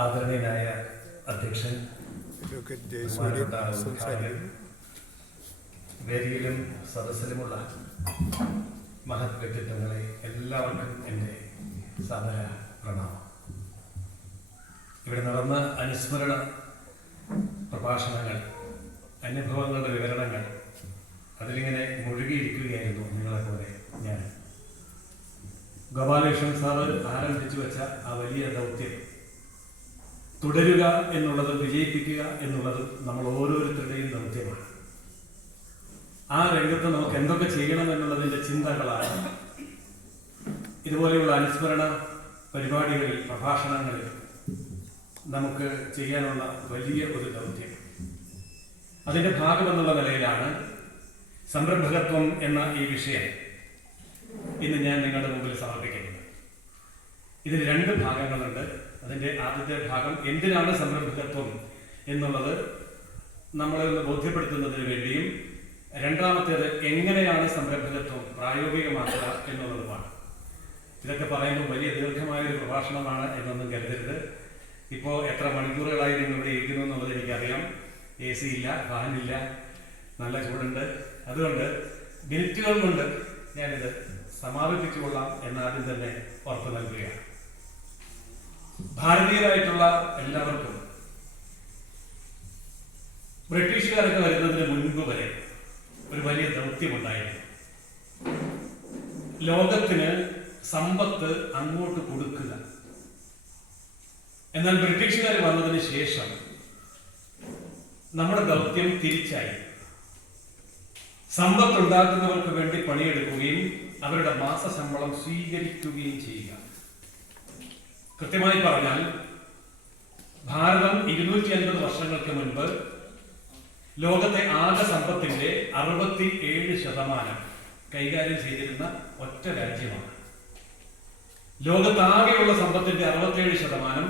ആദരണീയനായ അധ്യക്ഷൻ, വേദിയിലും സദസ്സിലുമുള്ള മഹത് വ്യക്തിത്വങ്ങളെ എല്ലാവർക്കും എൻ്റെ സാദര പ്രണാമം. ഇവിടെ നടന്ന അനുസ്മരണ പ്രഭാഷണങ്ങൾ, അനുഭവങ്ങളുടെ വിവരണങ്ങൾ, അതിലിങ്ങനെ മുഴുകിയിരിക്കുകയായിരുന്നു നിങ്ങളെപ്പോലെ ഞാൻ. ഗോപാലകൃഷ്ണൻ സാറ് ആരംഭിച്ചു വെച്ച ആ വലിയ ദൗത്യം തുടരുക എന്നുള്ളതും വിജയിപ്പിക്കുക എന്നുള്ളതും നമ്മൾ ഓരോരുത്തരുടെയും ദൗത്യമാണ്. ആ രംഗത്ത് നമുക്ക് എന്തൊക്കെ ചെയ്യണം എന്നുള്ളതിൻ്റെ ചിന്തകളാണ് ഇതുപോലെയുള്ള അനുസ്മരണ പരിപാടികളിൽ, പ്രഭാഷണങ്ങളിൽ നമുക്ക് ചെയ്യാനുള്ള വലിയ ഒരു ദൗത്യം. അതിൻ്റെ ഭാഗമെന്നുള്ള നിലയിലാണ് സംരംഭകത്വം എന്ന ഈ വിഷയം ഇന്ന് ഞാൻ നിങ്ങളുടെ മുമ്പിൽ സമർപ്പിക്കുന്നത്. ഇതിന് രണ്ട് ഭാഗങ്ങളുണ്ട്. അതിൻ്റെ ആദ്യത്തെ ഭാഗം എന്തിനാണ് സംരംഭകത്വം എന്നുള്ളത് നമ്മളെ ഒന്ന് ബോധ്യപ്പെടുത്തുന്നതിന് വേണ്ടിയും, രണ്ടാമത്തേത് എങ്ങനെയാണ് സംരംഭകത്വം പ്രായോഗികമാക്കുക എന്നുള്ളതുമാണ്. ഇതൊക്കെ പറയുമ്പോൾ വലിയ ദീർഘമായൊരു പ്രഭാഷണമാണ് എന്നൊന്നും കരുതരുത്. ഇപ്പോൾ എത്ര മണിക്കൂറുകളായി നിങ്ങൾ ഇവിടെ ഇരിക്കുന്നു എന്നുള്ളത് എനിക്കറിയാം. AC ഇല്ല, ഫാനില്ല, നല്ല ചൂടുണ്ട്. അതുകൊണ്ട് മിനിറ്റുകൾ കൊണ്ട് ഞാനിത് സമാപിപ്പിച്ചുകൊള്ളാം എന്നാദ്യം തന്നെ ഉറപ്പ് നൽകുകയാണ്. ഭാരതീയരായിട്ടുള്ള എല്ലാവർക്കും ബ്രിട്ടീഷുകാരൊക്കെ വരുന്നതിന് മുൻപ് വരെ ഒരു വലിയ ദൗത്യമുണ്ടായിരുന്നു. ലോകത്തിന് സമ്പത്ത് അങ്ങോട്ട് കൊടുക്കുക. എന്നാൽ ബ്രിട്ടീഷുകാർ വന്നതിന് ശേഷം നമ്മുടെ ദൗത്യം തിരിച്ചായി. സമ്പത്ത് ഉണ്ടാക്കുന്നവർക്ക് വേണ്ടി പണിയെടുക്കുകയും അവരുടെ മാസശമ്പളം സ്വീകരിക്കുകയും ചെയ്യുക. കൃത്യമായി പറഞ്ഞാൽ ഭാരതം 250 വർഷങ്ങൾക്ക് മുൻപ് ലോകത്തെ ആകെ സമ്പത്തിന്റെ 67% കൈകാര്യം ചെയ്തിരുന്ന ഒറ്റ രാജ്യമാണ്. ലോകത്താകെയുള്ള സമ്പത്തിന്റെ 67%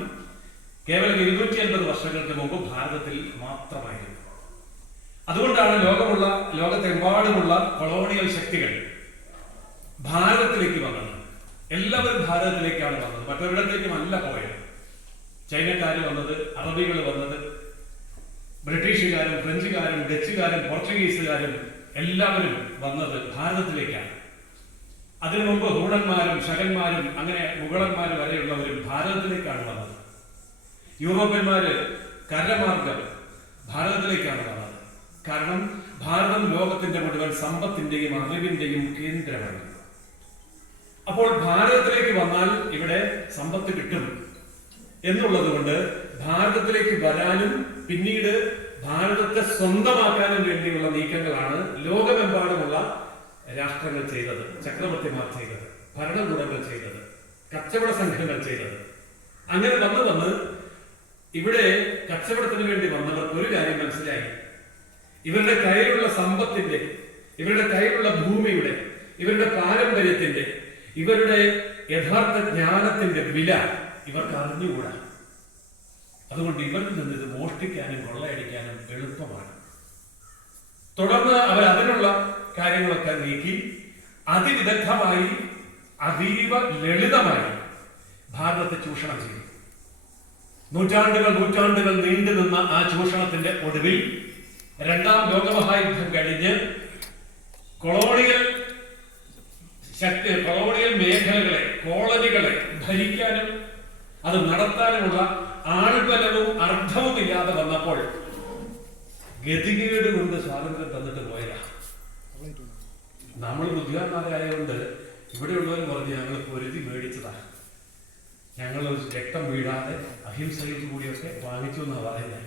കേവലം 250 വർഷങ്ങൾക്ക് മുമ്പ് ഭാരതത്തിൽ മാത്രമായിരുന്നു. അതുകൊണ്ടാണ് ലോകത്തെമ്പാടുമുള്ള കൊളോണിയൽ ശക്തികൾ ഭാരതത്തിലേക്ക് വന്നത്. എല്ലാവരും ഭാരതത്തിലേക്കാണ് വന്നത്, മറ്റൊരിടത്തേക്കും അല്ല പോയത്. ചൈനക്കാർ വന്നത്, അറബികൾ വന്നത്, ബ്രിട്ടീഷുകാരും ഫ്രഞ്ചുകാരും ഡച്ചുകാരും പോർച്ചുഗീസുകാരും എല്ലാവരും വന്നത് ഭാരതത്തിലേക്കാണ്. അതിനു മുമ്പ് ഹൂണന്മാരും ശകന്മാരും അങ്ങനെ മുഗളന്മാർ വരെയുള്ളവരും ഭാരതത്തിലേക്കാണ് വന്നത്. യൂറോപ്യന്മാര് കരമാർഗം ഭാരതത്തിലേക്കാണ് വന്നത്. കാരണം ഭാരതം ലോകത്തിന്റെ മുഴുവൻ സമ്പത്തിന്റെയും അറിവിന്റെയും കേന്ദ്രമാണ്. അപ്പോൾ ഭാരതത്തിലേക്ക് വന്നാൽ ഇവിടെ സമ്പത്ത് കിട്ടും എന്നുള്ളത് കൊണ്ട് ഭാരതത്തിലേക്ക് വരാനും പിന്നീട് ഭാരതത്തെ സ്വന്തമാക്കാനും വേണ്ടിയുള്ള നീക്കങ്ങളാണ് ലോകമെമ്പാടുമുള്ള രാഷ്ട്രങ്ങൾ ചെയ്തത്, ചക്രവർത്തിമാർ ചെയ്തത്, ഭരണകൂടങ്ങൾ ചെയ്തത്, കച്ചവട സംഘങ്ങൾ ചെയ്തത്. അങ്ങനെ വന്ന് ഇവിടെ കച്ചവടത്തിന് വേണ്ടി വന്നവർക്ക് ഒരു കാര്യം മനസ്സിലായി. ഇവരുടെ കയ്യിലുള്ള സമ്പത്തിന്റെ, ഇവരുടെ കയ്യിലുള്ള ഭൂമിയുടെ, ഇവരുടെ പാരമ്പര്യത്തിന്റെ, ഇവരുടെ യഥാർത്ഥ ജ്ഞാനത്തിന്റെ വില ഇവർക്ക് അറിഞ്ഞുകൂടാ. അതുകൊണ്ട് ഇവരിൽ നിന്ന് ഇത് മോഷ്ടിക്കാനും കൊള്ളയടിക്കാനും എളുപ്പമാണ്. തുടർന്ന് അവർ അതിനുള്ള കാര്യങ്ങളൊക്കെ നീക്കി അതിവിദഗ്ധമായി, അതീവ ലളിതമായി ഭാരതത്തെ ചൂഷണം ചെയ്തു. നൂറ്റാണ്ടുകൾ നീണ്ടു നിന്ന ആ ചൂഷണത്തിന്റെ ഒടുവിൽ രണ്ടാം ലോകമഹായുദ്ധം കഴിഞ്ഞ് കൊളോണിയൽ മേഖലകളെ, കോളനികളെ ഭരിക്കാനും അത് നടത്താനുമുള്ള ആൾബലവും അർത്ഥവുമില്ലാതെ വന്നപ്പോൾ ഗതികേട് കൊണ്ട് സ്വാതന്ത്ര്യം തന്നിട്ട് പോയതാ. നമ്മൾ ബുദ്ധിമാന്മാരായതുകൊണ്ട് ഇവിടെയുള്ളവർ പറഞ്ഞ് ഞങ്ങൾ പൊരുതി മേടിച്ചതാ, ഞങ്ങൾ രക്തം വീഴാതെ അഹിംസയിൽ കൂടിയൊക്കെ വാങ്ങിച്ചു എന്നാണ് പറയുന്നത്.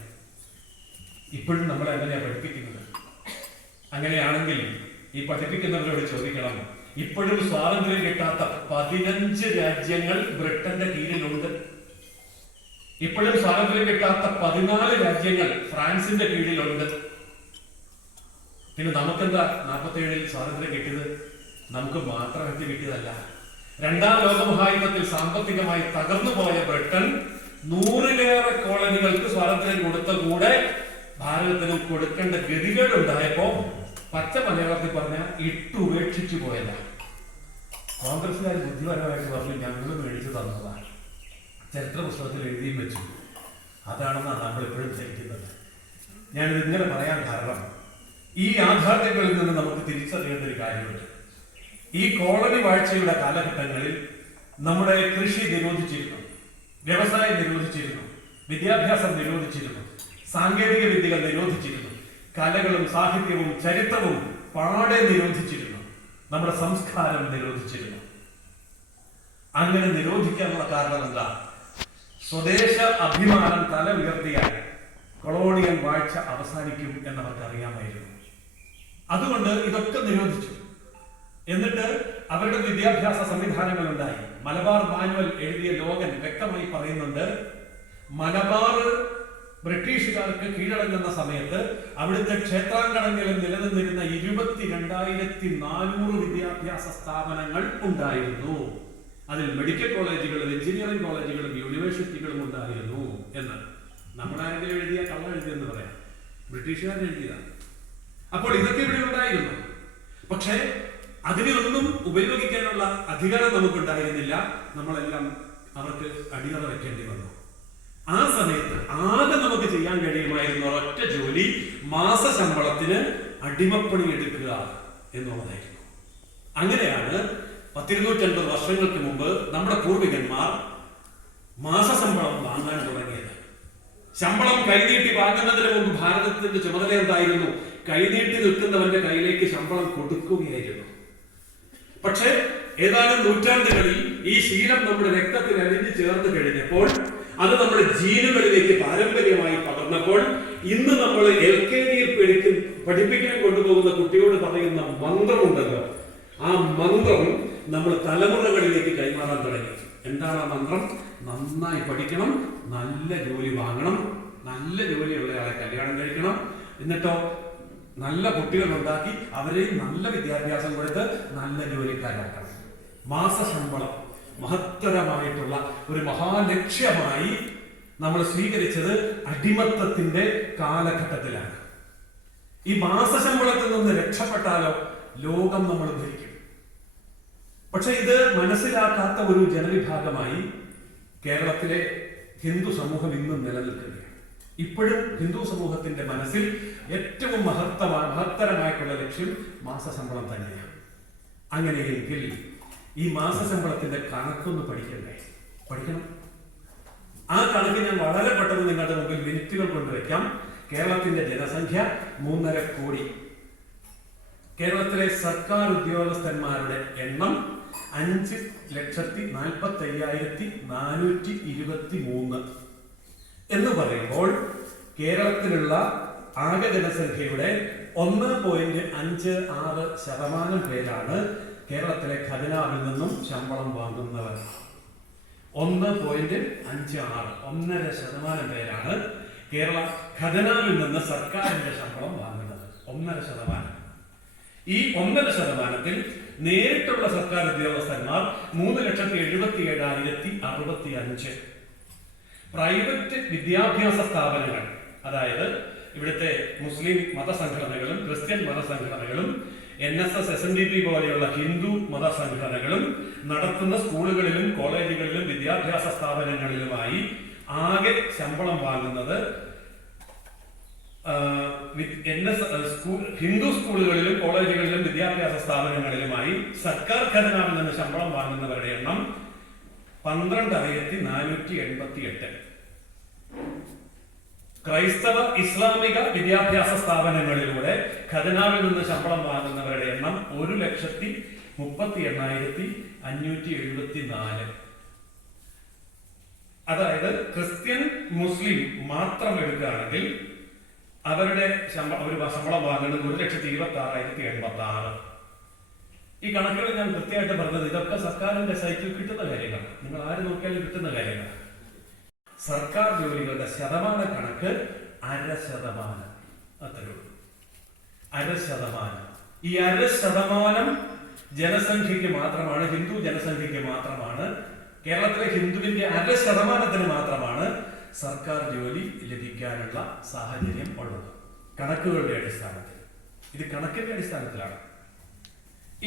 ഇപ്പോഴും നമ്മളെ അങ്ങനെയാണ് പഠിപ്പിക്കുന്നത്. അങ്ങനെയാണെങ്കിൽ ഈ പഠിപ്പിക്കുന്നവരോട് ചോദിക്കണം, ഇപ്പോഴും സ്വാതന്ത്ര്യം കിട്ടാത്ത 15 രാജ്യങ്ങൾ ബ്രിട്ടന്റെ കീഴിലുണ്ട്. ഇപ്പോഴും സ്വാതന്ത്ര്യം കിട്ടാത്ത 14 രാജ്യങ്ങൾ ഫ്രാൻസിന്റെ കീഴിലുണ്ട്. പിന്നെ നമുക്കെന്താ 47-ൽ സ്വാതന്ത്ര്യം കിട്ടിയത്? നമുക്ക് മാത്രമായിട്ട് കിട്ടിയതല്ല. രണ്ടാം ലോകമഹായുദ്ധത്തിൽ സാമ്പത്തികമായി തകർന്നു പോയ ബ്രിട്ടൻ 100-ലേറെ കോളനികൾക്ക് സ്വാതന്ത്ര്യം കൊടുത്ത കൂടെ ഭാരതത്തിന് കൊടുക്കേണ്ട ഗതികേടുണ്ടായപ്പോ പച്ച മലയാളത്തിൽ പറഞ്ഞ ഇട്ടുപേക്ഷിച്ചു പോയതാണ്. കോൺഗ്രസ്സുകാർ ബുദ്ധിപരമായിട്ട് പറഞ്ഞു ഞങ്ങൾ മേടിച്ചു തന്നതാണ്. ചരിത്ര പുസ്തകത്തിൽ എഴുതിയും വെച്ചു. അതാണെന്നാണ് നമ്മൾ ഇപ്പോഴും ധരിക്കുന്നത്. ഞാനിത് ഇങ്ങനെ പറയാൻ കാരണം ഈ യാഥാർത്ഥ്യങ്ങളിൽ നിന്ന് നമുക്ക് തിരിച്ചറിയേണ്ട ഒരു കാര്യമുണ്ട്. ഈ കോളനി വാഴ്ചയുടെ കാലഘട്ടങ്ങളിൽ നമ്മുടെ കൃഷി നിരോധിച്ചിരുന്നു, വ്യവസായം നിരോധിച്ചിരുന്നു, വിദ്യാഭ്യാസം നിരോധിച്ചിരുന്നു, സാങ്കേതിക വിദ്യകൾ നിരോധിച്ചിരുന്നു, കലകളും സാഹിത്യവും ചരിത്രവും പാടെ നിരോധിച്ചിരുന്നു, നമ്മുടെ സംസ്കാരം നിരോധിച്ചിരുന്നു. അങ്ങനെ നിരോധിക്കാനുള്ള കാരണം എന്താ? സ്വദേശ അഭിമാനം തല ഉയർത്തിയാൽ കൊളോണിയൽ വാഴ്ച അവസാനിക്കും എന്നവർക്ക് അറിയാമായിരുന്നു. അതുകൊണ്ട് ഇതൊക്കെ നിരോധിച്ചു. എന്നിട്ട് അവരുടെ വിദ്യാഭ്യാസ സംവിധാനങ്ങൾ ഉണ്ടായി. മലബാർ മാനുവൽ എഴുതിയ ലോഗൻ വ്യക്തമായി പറയുന്നുണ്ട്, മലബാർ ബ്രിട്ടീഷുകാർക്ക് കീഴടങ്ങുന്ന സമയത്ത് അവിടുത്തെ ക്ഷേത്രാങ്കണങ്ങളിൽ നിലനിന്നിരുന്ന 22,400 വിദ്യാഭ്യാസ സ്ഥാപനങ്ങൾ ഉണ്ടായിരുന്നു. അതിൽ മെഡിക്കൽ കോളേജുകളും എഞ്ചിനീയറിംഗ് കോളേജുകളും യൂണിവേഴ്സിറ്റികളും ഉണ്ടായിരുന്നു എന്ന് നമ്മളാരെങ്കിലും എഴുതിയ കള്ള എഴുതിയെന്ന് പറയാം, ബ്രിട്ടീഷുകാരൻ എഴുതിയതാണ്. അപ്പോൾ ഇതൊക്കെ ഇവിടെ ഉണ്ടായിരുന്നു. പക്ഷേ അതിനൊന്നും ഉപയോഗിക്കാനുള്ള അധികാരം നമുക്കുണ്ടായിരുന്നില്ല. നമ്മളെല്ലാം അവർക്ക് അടിയറ വെക്കേണ്ടി വന്നു. ആ സമയത്ത് ആകെ നമുക്ക് ചെയ്യാൻ കഴിയുമായിരുന്ന ഒരൊറ്റ ജോലി മാസശമ്പളത്തിന് അടിമപ്പണി എടുക്കുക എന്നുള്ളതായിരുന്നു. അങ്ങനെയാണ് 250 വർഷങ്ങൾക്ക് മുമ്പ് നമ്മുടെ പൂർവികന്മാർ മാസശമ്പളം വാങ്ങാൻ തുടങ്ങിയത്. ശമ്പളം കൈനീട്ടി വാങ്ങുന്നതിന് മുമ്പ് ഭാരതത്തിന്റെ ചുമതല എന്തായിരുന്നു? കൈനീട്ടി നിൽക്കുന്നവന്റെ കയ്യിലേക്ക് ശമ്പളം കൊടുക്കുകയായിരുന്നു. പക്ഷേ ഏതാനും നൂറ്റാണ്ടുകളിൽ ഈ ശീലം നമ്മുടെ രക്തത്തിൽ അലിഞ്ഞു ചേർന്ന് കഴിഞ്ഞപ്പോൾ, അത് നമ്മുടെ ജീനുകളിലേക്ക് പാരമ്പര്യമായി പകർന്നപ്പോൾ, ഇന്ന് നമ്മൾ LKG പഠിപ്പിക്കാൻ കൊണ്ടുപോകുന്ന കുട്ടിയോട് പറയുന്ന മന്ത്രമുണ്ടല്ലോ, ആ മന്ത്രം നമ്മൾ തലമുറകളിലേക്ക് കൈമാറാൻ തുടങ്ങി. എന്താണ് ആ മന്ത്രം? നന്നായി പഠിക്കണം, നല്ല ജോലി വാങ്ങണം, നല്ല ജോലിയുള്ള ആളെ കല്യാണം കഴിക്കണം, എന്നിട്ടോ നല്ല കുട്ടികൾ ഉണ്ടാക്കി അവരെ നല്ല വിദ്യാഭ്യാസം കൊടുത്ത് നല്ല ജോലിക്കാരാക്കണം. മാസശമ്പളം മഹത്തരമായിട്ടുള്ള ഒരു മഹാലക്ഷ്യമായി നമ്മൾ സ്വീകരിച്ചത് അടിമത്തത്തിന്റെ കാലഘട്ടത്തിലാണ്. ഈ മാസശമ്പളത്തിൽ നിന്ന് രക്ഷപ്പെട്ടാലോ ലോകം നമ്മൾ ഭരിക്കും. പക്ഷെ ഇത് മനസ്സിലാക്കാത്ത ഒരു ജനവിഭാഗമായി കേരളത്തിലെ ഹിന്ദു സമൂഹം ഇന്നും നിലനിൽക്കുകയാണ്. ഇപ്പോഴും ഹിന്ദു സമൂഹത്തിന്റെ മനസ്സിൽ ഏറ്റവും മഹത്തരമായിട്ടുള്ള ലക്ഷ്യം മാസശമ്പളം തന്നെയാണ്. അങ്ങനെയെങ്കിൽ ഈ മാസശമ്പളത്തിന്റെ കണക്കൊന്ന് പഠിക്കണം. ആ കണക്ക് ഞാൻ വളരെ പെട്ടെന്ന് നിങ്ങളുടെ മുമ്പിൽ മിനിറ്റുകൾ കൊണ്ടുവയ്ക്കാം. കേരളത്തിന്റെ ജനസംഖ്യ 3.5 കോടി. കേരളത്തിലെ സർക്കാർ ഉദ്യോഗസ്ഥന്മാരുടെ എണ്ണം 5,45,423 എന്ന് പറയുമ്പോൾ കേരളത്തിലുള്ള ആകെ ജനസംഖ്യയുടെ 1.56% പേരാണ് കേരളത്തിലെ ഖജനാവിൽ നിന്നും ശമ്പളം വാങ്ങുന്നവർ. 1.56% പേരാണ് കേരള ഖജനാവിൽ നിന്ന് സർക്കാരിന്റെ ശമ്പളം വാങ്ങുന്നത്. 1.5%. ഈ 1.5%-ൽ നേരിട്ടുള്ള സർക്കാർ ഉദ്യോഗസ്ഥന്മാർ 3,77,065. പ്രൈവറ്റ് വിദ്യാഭ്യാസ സ്ഥാപനങ്ങൾ, അതായത് ഇവിടുത്തെ മുസ്ലിം മതസംഘടനകളും ക്രിസ്ത്യൻ മതസംഘടനകളും NSS, SNDP പോലെയുള്ള ഹിന്ദു മതസംഘടനകളും നടത്തുന്ന സ്കൂളുകളിലും കോളേജുകളിലും വിദ്യാഭ്യാസ സ്ഥാപനങ്ങളിലുമായി ആകെ ശമ്പളം വാങ്ങുന്നത് ഹിന്ദു സ്കൂളുകളിലും കോളേജുകളിലും വിദ്യാഭ്യാസ സ്ഥാപനങ്ങളിലുമായി സർക്കാർ ഖജനാവിൽ നിന്ന് ശമ്പളം വാങ്ങുന്നവരുടെ എണ്ണം 12,488. ക്രൈസ്തവ ഇസ്ലാമിക വിദ്യാഭ്യാസ സ്ഥാപനങ്ങളിലൂടെ ഖജനാവിൽ നിന്ന് ശമ്പളം വാങ്ങുന്നവരുടെ എണ്ണം 1,38,574. അതായത് ക്രിസ്ത്യൻ മുസ്ലിം മാത്രം എടുക്കുകയാണെങ്കിൽ അവരുടെ ശമ്പളം വാങ്ങുന്നത് 1,26,086. ഈ കണക്കുകൾ ഞാൻ കൃത്യമായിട്ട് പറഞ്ഞത് ഇതൊക്കെ സർക്കാരിന്റെ സൈറ്റിൽ കിട്ടുന്ന കാര്യങ്ങളാണ്. നിങ്ങൾ ആര് നോക്കിയാലും കിട്ടുന്ന കാര്യങ്ങളാണ്. സർക്കാർ ജോലികളുടെ ശതമാന കണക്ക് 0.5%. അത്രയുള്ളൂ. 0.5%. ഈ 0.5% ജനസംഖ്യക്ക് മാത്രമാണ്, ഹിന്ദു ജനസംഖ്യക്ക് മാത്രമാണ്, കേരളത്തിലെ ഹിന്ദുവിന്റെ 0.5%-ന് മാത്രമാണ് സർക്കാർ ജോലി ലഭിക്കാനുള്ള സാഹചര്യം ഉള്ളത്. കണക്കുകളുടെ അടിസ്ഥാനത്തിൽ. ഇത് കണക്കിന്റെ അടിസ്ഥാനത്തിലാണ്.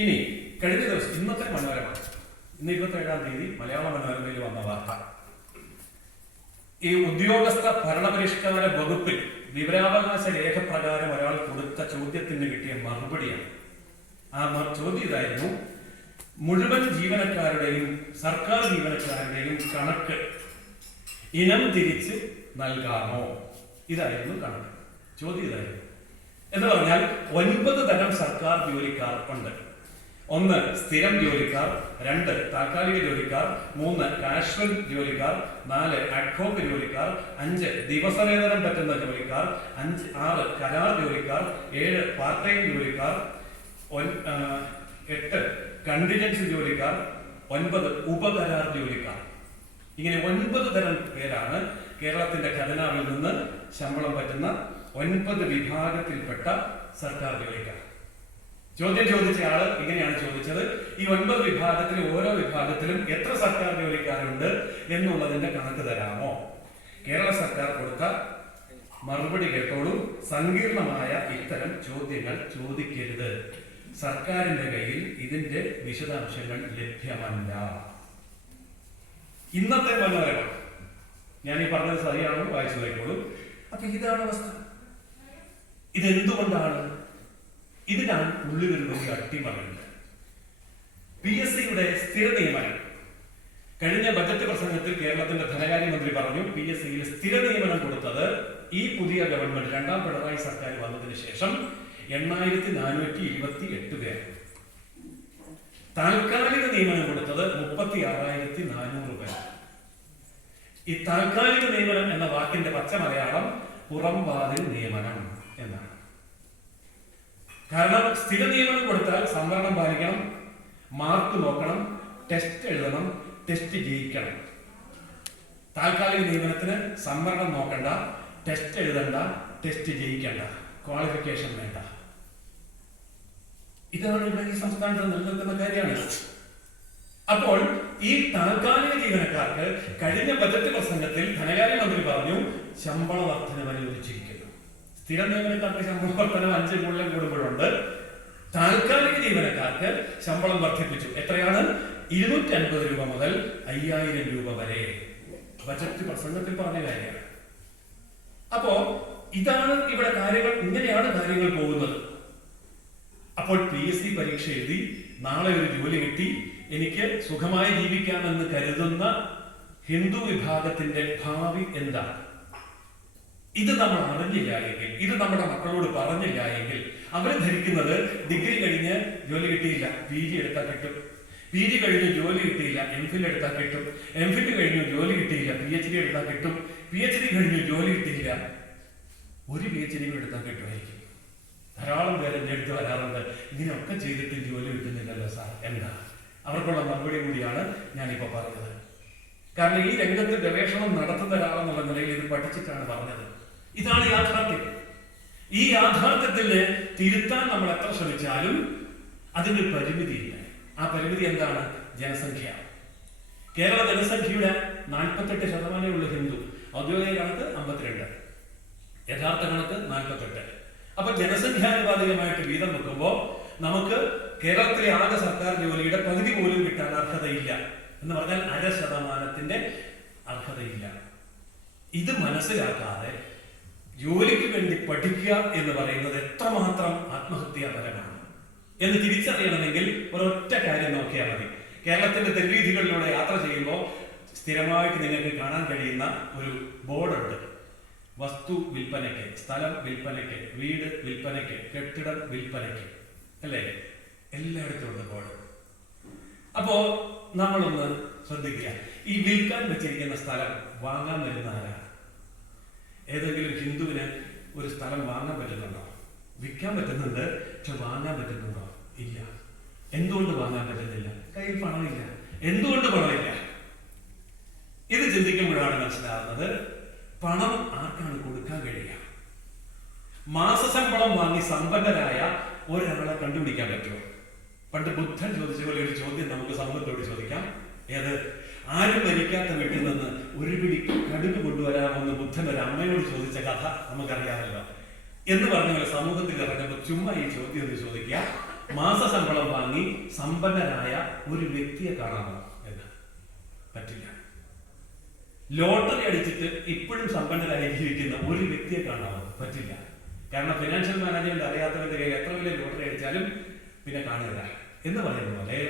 ഇനി കഴിഞ്ഞ ദിവസം ഇന്നത്തെ മനോരമ, ഇന്ന് 27-ാം തീയതി മലയാള മനോരമയിൽ വന്ന വാർത്ത, ഈ ഉദ്യോഗസ്ഥ ഭരണപരിഷ്കാര വകുപ്പിൽ വിവരാവകാശ രേഖ പ്രകാരം ഒരാൾ കൊടുത്ത ചോദ്യത്തിന് കിട്ടിയ മറുപടിയാണ്. ആ ചോദ്യം ഇതായിരുന്നു: മുഴുവൻ ജീവനക്കാരുടെയും സർക്കാർ ജീവനക്കാരുടെയും കണക്ക് ഇനം തിരിച്ച് നൽകാമോ? ഇതായിരുന്നു കണക്ക്. ചോദ്യം ഇതായിരുന്നു. എന്ന് പറഞ്ഞാൽ 9 തരം സർക്കാർ ജോലിക്കാർ ഉണ്ട്. 1 സ്ഥിരം ജോലിക്കാർ, 2 താൽക്കാലിക ജോലിക്കാർ, 3 കാഷ്വൽ ജോലിക്കാർ, 4 അഡ്ഹോക് ജോലിക്കാർ, 5 ദിവസവേതനം പറ്റുന്ന ജോലിക്കാർ, 6 കരാർ ജോലിക്കാർ, 7 പാർട്ട് ടൈം ജോലിക്കാർ, 8 കണ്ടിജൻസി ജോലിക്കാർ, 9 ഉപകരാർ ജോലിക്കാർ. ഇങ്ങനെ 9 തരം പേരാണ് കേരളത്തിന്റെ ഖജനാവിൽ നിന്ന് ശമ്പളം പറ്റുന്ന 9 വിഭാഗത്തിൽപ്പെട്ട സർക്കാർ ജോലിക്കാർ. ചോദ്യം ചോദിച്ച ആള് ഇങ്ങനെയാണ് ചോദിച്ചത്: ഈ 9 വിഭാഗത്തിൽ ഓരോ വിഭാഗത്തിലും എത്ര സർക്കാർ ജോലിക്കാരുണ്ട് എന്നുള്ളതിന്റെ കണക്ക് തരാമോ? കേരള സർക്കാർ കൊടുത്ത മറുപടി കേട്ടോളൂ: സങ്കീർണമായ ഇത്തരം ചോദ്യങ്ങൾ ചോദിക്കരുത്. സർക്കാരിന്റെ കയ്യിൽ ഇതിന്റെ വിശദാംശങ്ങൾ ലഭ്യമല്ല. ഇന്നത്തെ മനോരമ, ഞാൻ ഈ പറഞ്ഞത് ശരിയാണോ? വായിച്ചു നോക്കിക്കോളൂ. അപ്പൊ ഇതാണ് അവസ്ഥ. ഇതെന്തുകൊണ്ടാണ്? ഇതിനാണ് ഉള്ളിലൊരു വലിയ അട്ടിമറിയുന്നത്. PSCയുടെ സ്ഥിര നിയമനം കഴിഞ്ഞ ബജറ്റ് പ്രസംഗത്തിൽ കേരളത്തിന്റെ ധനകാര്യമന്ത്രി പറഞ്ഞു, PSCയിൽ സ്ഥിര നിയമനം കൊടുത്തത് ഈ പുതിയ ഗവൺമെന്റ്, 2ാം പിണറായി സർക്കാർ വന്നതിന് ശേഷം 8428 പേർ. താൽക്കാലിക നിയമനം കൊടുത്തത് 36,400 പേർ. ഈ താൽക്കാലിക നിയമനം എന്ന വാക്കിന്റെ പച്ച മലയാളം പുറംവാതിൽ നിയമനം എന്നാണ്. കാരണം സ്ഥിര നിയമനം കൊടുത്താൽ സംവരണം പാലിക്കണം, മാർക്ക് നോക്കണം, ടെസ്റ്റ് എഴുതണം, ടെസ്റ്റ് ജയിക്കണം. താൽക്കാലിക നിയമനത്തിന് സംവരണം നോക്കണ്ട, ടെസ്റ്റ് എഴുതണ്ട, ടെസ്റ്റ് ജയിക്കണ്ട, ക്വാളിഫിക്കേഷൻ വേണ്ട. ഇതാണ് ഇവിടെ ഈ സംസ്ഥാനത്ത് നിലനിൽക്കുന്ന കാര്യമാണ്. അപ്പോൾ ഈ താൽക്കാലിക ജീവനക്കാർക്ക് കഴിഞ്ഞ ബജറ്റ് പ്രസംഗത്തിൽ ധനകാര്യമന്ത്രി പറഞ്ഞു ശമ്പള വർധനവ് അനുവദിച്ചിരിക്കുന്നു. സ്ഥിര നിയമനക്കാർക്ക് ശമ്പള വർധനവ് 5 കൊല്ലം കൂടുമ്പോഴുണ്ട്. താൽക്കാലിക ജീവനക്കാർക്ക് ശമ്പളം വർദ്ധിപ്പിച്ചു. എത്രയാണ്? 250 രൂപ മുതൽ 5000 രൂപ വരെ. ബജറ്റ് പ്രസംഗത്തിൽ പറഞ്ഞ കാര്യമാണ്. അപ്പോ ഇതാണ് ഇവിടെ കാര്യങ്ങൾ. ഇങ്ങനെയാണ് കാര്യങ്ങൾ പോകുന്നത്. അപ്പോൾ PSC പരീക്ഷ എഴുതി നാളെ ഒരു ജോലി കിട്ടി, എനിക്ക് സുഖമായി ജീവിക്കാമെന്ന് കരുതുന്ന ഹിന്ദു വിഭാഗത്തിന്റെ ഭാവി എന്താണ്? ഇത് നമ്മൾ അറിഞ്ഞില്ല എങ്കിൽ, ഇത് നമ്മുടെ മക്കളോട് പറഞ്ഞില്ല എങ്കിൽ, അവർ ധരിക്കുന്നത് ഡിഗ്രി കഴിഞ്ഞ് ജോലി കിട്ടിയില്ല, PG എടുത്താൽ കിട്ടും, PG കഴിഞ്ഞ് ജോലി കിട്ടിയില്ല, MPhil എടുത്താൽ കിട്ടും, MPhil കഴിഞ്ഞു ജോലി കിട്ടിയില്ല, PhD എടുത്താൽ കിട്ടും, PhD കഴിഞ്ഞു ജോലി കിട്ടിയില്ല, ഒരു PhD എടുത്താൽ കിട്ടുമായിരിക്കും. ധാരാളം പേര് എൻ്റെ അടുത്ത് വരാറുണ്ട്, ഇങ്ങനെയൊക്കെ ചെയ്തിട്ട് ജോലി കിട്ടുന്നില്ലല്ലോ സാർ. എന്താ? അവർക്കുള്ള മറുപടി കൂടിയാണ് ഞാനിപ്പോൾ പറഞ്ഞത്. കാരണം ഈ രംഗത്ത് ഗവേഷണം നടത്തുന്ന ഒരാളെന്നുള്ള നിലയിൽ ഇത് പഠിച്ചിട്ടാണ് പറഞ്ഞത്. ഇതാണ് യാഥാർത്ഥ്യം. ഈ യാഥാർത്ഥ്യത്തിന് തിരുത്താൻ നമ്മൾ എത്ര ശ്രമിച്ചാലും അതിന് പരിമിതിയില്ല. ആ പരിമിതി എന്താണ്? ജനസംഖ്യ. കേരള ജനസംഖ്യയുടെ 48% ഹിന്ദു. ഔദ്യോഗിക കണക്ക് 52, യഥാർത്ഥ കണക്ക് 48. അപ്പൊ ജനസംഖ്യാനുപാതികമായിട്ട് വീതം വെക്കുമ്പോൾ നമുക്ക് കേരളത്തിലെ ആകെ സർക്കാർ ജോലിയുടെ പകുതി പോലും കിട്ടാൻ അർഹതയില്ല. എന്ന് പറഞ്ഞാൽ 0.5% അർഹതയില്ല. ഇത് മനസ്സിലാക്കാതെ ജോലിക്ക് വേണ്ടി പഠിക്കുക എന്ന് പറയുന്നത് എത്രമാത്രം ആത്മഹത്യാപരമാണ് എന്ന് തിരിച്ചറിയണമെങ്കിൽ ഒരൊറ്റ കാര്യം നോക്കിയാൽ മതി. കേരളത്തിന്റെ തെരുവീഥികളിലൂടെ യാത്ര ചെയ്യുമ്പോൾ സ്ഥിരമായിട്ട് നിങ്ങൾക്ക് കാണാൻ കഴിയുന്ന ഒരു ബോർഡുണ്ട്: വസ്തു വിൽപ്പനയ്ക്ക്, സ്ഥലം വിൽപ്പനയ്ക്ക്, വീട് വിൽപ്പനയ്ക്ക്, കെട്ടിടം വിൽപ്പനയ്ക്ക്, അല്ലേ? എല്ലായിടത്തും ഉണ്ട് ബോർഡ്. അപ്പോ നമ്മളൊന്ന് ശ്രദ്ധിക്കുക. ഈ വിൽക്കാൻ വെച്ചിരിക്കുന്ന സ്ഥലം വാങ്ങാൻ വരുന്ന ആരാണ്? ഏതെങ്കിലും ഹിന്ദുവിന് ഒരു സ്ഥലം വാങ്ങാൻ പറ്റുന്നുണ്ടോ? വിൽക്കാൻ പറ്റുന്നുണ്ട്, പക്ഷെ വാങ്ങാൻ പറ്റുന്നുണ്ടോ? ഇല്ല. എന്തുകൊണ്ട് വാങ്ങാൻ പറ്റുന്നില്ല? കയ്യിൽ പണമില്ല. എന്തുകൊണ്ട് പണമില്ല? ഇത് ചിന്തിക്കുമ്പോഴാണ് മനസ്സിലാവുന്നത് പണം ആർക്കാണ് കൊടുക്കാൻ കഴിയുക. മാസശമ്പളം വാങ്ങി സമ്പന്നരായ ഒരാളെ കണ്ടുപിടിക്കാൻ പറ്റുമോ? പണ്ട് ബുദ്ധൻ ചോദിച്ച പോലെ ഒരു ചോദ്യം നമുക്ക് സമൂഹത്തോട് ചോദിക്കാം. ഏത്? ആരും മരിക്കാത്ത വീട്ടിൽ നിന്ന് ഒരു പിടി കടുക് കൊണ്ടുവരാമെന്ന് ബുദ്ധൻ ഒരു അമ്മയോട് ചോദിച്ച കഥ നമുക്കറിയാമല്ലോ. എന്ന് പറഞ്ഞ പോലെ സമൂഹത്തിൽ ഇറങ്ങുമ്പോൾ ചുമ്മാ ഈ ചോദ്യം ഒന്ന് ചോദിക്കുക: മാസശമ്പളം വാങ്ങി സമ്പന്നരായ ഒരു വ്യക്തിയെ കാണാമോ എന്ന്? പറ്റില്ല. ലോട്ടറി അടിച്ചിട്ട് ഇപ്പോഴും സമ്പന്നരായി ജീവിക്കുന്ന ഒരു വ്യക്തിയെ കാണാമോ? പറ്റില്ല. കാരണം ഫിനാൻഷ്യൽ മാനേജ്മെന്റ് അറിയാത്തവന്റെ കയ്യിൽ എത്ര വലിയ ലോട്ടറി അടിച്ചാലും പിന്നെ കാണുക എന്ന് പറയുന്ന പോലെ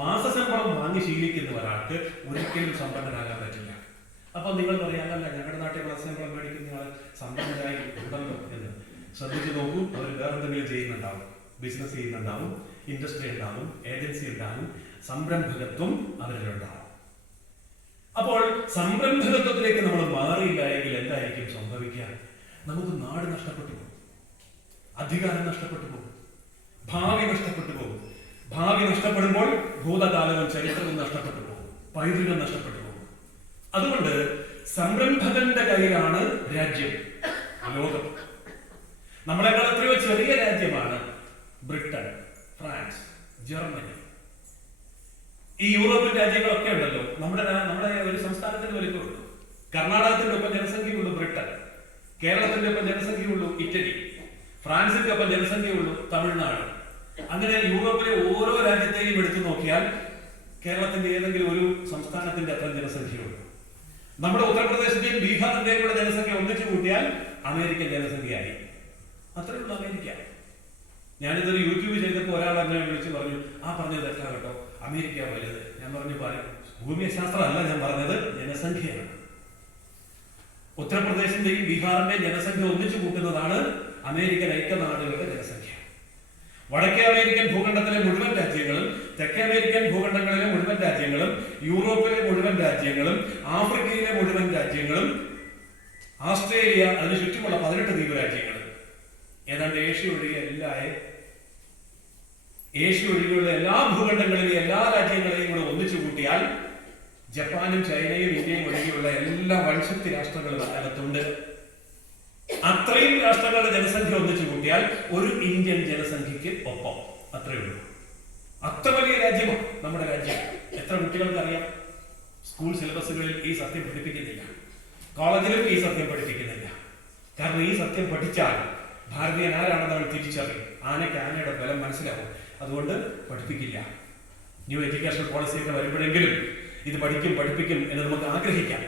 മാസശമ്പളം വാങ്ങി ശീലിക്കുന്ന ഒരാൾക്ക് ഒരിക്കലും സമ്പന്നരാകാൻ പറ്റില്ല. അപ്പൊ നിങ്ങൾ പറയാനല്ല ഞങ്ങളുടെ നാട്ടിൽ മാസശമ്പളം മേടിക്കുന്ന ആൾ സമ്പന്നരായി ഉണ്ടല്ലോ എന്ന് ശ്രദ്ധിച്ചു നോക്കൂ. അവർ വേറെ എന്തെങ്കിലും ചെയ്യുന്നുണ്ടാവും, ബിസിനസ് ചെയ്യുന്നുണ്ടാവും, ഇൻഡസ്ട്രി ഉണ്ടാവും, ഏജൻസി ഉണ്ടാവും, സംരംഭകത്വം അവരിലുണ്ടാവും. അപ്പോൾ സംരംഭകത്വത്തിലേക്ക് നമ്മൾ മാറിയില്ല എങ്കിൽ എന്തായിരിക്കും സംഭവിക്കുക? നമുക്ക് നാട് നഷ്ടപ്പെട്ടു പോകും, അധികാരം നഷ്ടപ്പെട്ടു പോകും, ഭാവി നഷ്ടപ്പെട്ടു പോകും. ഭാവി നഷ്ടപ്പെടുമ്പോൾ ഭൂതകാലവും ചരിത്രവും നഷ്ടപ്പെട്ടു പോകും, പൈതൃകം നഷ്ടപ്പെട്ടു പോകും. അതുകൊണ്ട് സംരംഭകന്റെ കയ്യിലാണ് രാജ്യം, ലോകം. നമ്മളെക്കാൾ എത്രയോ ചെറിയ രാജ്യമാണ് ബ്രിട്ടൻ, ഫ്രാൻസ്, ജർമ്മനി. ഈ യൂറോപ്യൻ രാജ്യങ്ങളൊക്കെ ഉണ്ടല്ലോ, നമ്മുടെ ഒരു സംസ്ഥാനത്തിന് വലിപ്പമുള്ളൂ. കർണാടകത്തിന്റെ ഒപ്പം ജനസംഖ്യയുള്ളൂ ബ്രിട്ടൻ, കേരളത്തിന്റെ ഒപ്പം ജനസംഖ്യയുള്ളൂ ഇറ്റലി, ഫ്രാൻസിന്റെ ഒപ്പം ജനസംഖ്യയുള്ളൂ തമിഴ്നാട്. അങ്ങനെ യൂറോപ്പിലെ ഓരോ രാജ്യത്തെയും എടുത്തു നോക്കിയാൽ കേരളത്തിന്റെ ഏതെങ്കിലും ഒരു സംസ്ഥാനത്തിന്റെ അത്ര ജനസംഖ്യയുള്ളൂ. നമ്മുടെ ഉത്തർപ്രദേശിന്റെയും ബീഹാറിന്റെയും കൂടെ ജനസംഖ്യ ഒന്നിച്ചു കൂട്ടിയാൽ അമേരിക്കൻ ജനസംഖ്യയായി. അത്രയുള്ള അമേരിക്ക. ഞാനിതൊരു യൂട്യൂബ് ചെയ്തപ്പോൾ ഒരാൾ എന്നെ വിളിച്ച് പറഞ്ഞു, ആ പറഞ്ഞത് തെറ്റാ കേട്ടോ, അമേരിക്ക വലുത്. ഞാൻ പറഞ്ഞു, ഭൂമിശാസ്ത്രമല്ല ഞാൻ പറഞ്ഞത്, ജനസംഖ്യയാണ്. ഉത്തർപ്രദേശിന്റെയും ബീഹാറിന്റെയും ജനസംഖ്യ ഒന്നിച്ചു കൂട്ടുന്നതാണ് അമേരിക്കൻ ഐക്യനാടുകളുടെ ജനസംഖ്യ. വടക്കേ അമേരിക്കൻ ഭൂഖണ്ഡത്തിലെ മുഴുവൻ രാജ്യങ്ങളും, തെക്കേ അമേരിക്കൻ ഭൂഖണ്ഡങ്ങളിലെ മുഴുവൻ രാജ്യങ്ങളും, യൂറോപ്പിലെ മുഴുവൻ രാജ്യങ്ങളും, ആഫ്രിക്കയിലെ മുഴുവൻ രാജ്യങ്ങളും, ഓസ്ട്രേലിയ, അതിന് ചുറ്റുമുള്ള 18 ദ്വീപ് രാജ്യങ്ങളും, ഏതാണ്ട് ഏഷ്യ ഒഴികെയുള്ള എല്ലാ ഭൂഖണ്ഡങ്ങളിലും എല്ലാ രാജ്യങ്ങളെയും കൂടെ ഒന്നിച്ചു കൂട്ടിയാൽ ജപ്പാനും ചൈനയും ഇന്ത്യയും ഒഴികെയുള്ള എല്ലാ വൻശക്തി രാഷ്ട്രങ്ങളും അതിനകത്തുണ്ട്. അത്രയും രാഷ്ട്രങ്ങളുടെ ജനസംഖ്യ ഒന്നിച്ചു കൂട്ടിയാൽ ഒരു ഇന്ത്യൻ ജനസംഖ്യക്ക് ഒപ്പം, അത്രയേ ഉള്ളൂ. അത്ര വലിയ രാജ്യമാണ് നമ്മുടെ രാജ്യം. എത്ര കുട്ടികൾക്ക് അറിയാം? സ്കൂൾ സിലബസുകളിൽ ഈ സത്യം പഠിപ്പിക്കുന്നില്ല, കോളേജിലും ഈ സത്യം പഠിപ്പിക്കുന്നില്ല. കാരണം ഈ സത്യം പഠിച്ചാൽ ഭാരതീയൻ ആരാണെന്ന് അവൾ തിരിച്ചറിയും, ആനയ്ക്ക് ആനയുടെ ബലം മനസ്സിലാവും. അതുകൊണ്ട് പഠിപ്പിക്കില്ല. ന്യൂ എഡ്യൂക്കേഷൻ പോളിസിയൊക്കെ വരുമ്പോഴെങ്കിലും ഇത് പഠിപ്പിക്കും എന്ന് നമുക്ക് ആഗ്രഹിക്കാം.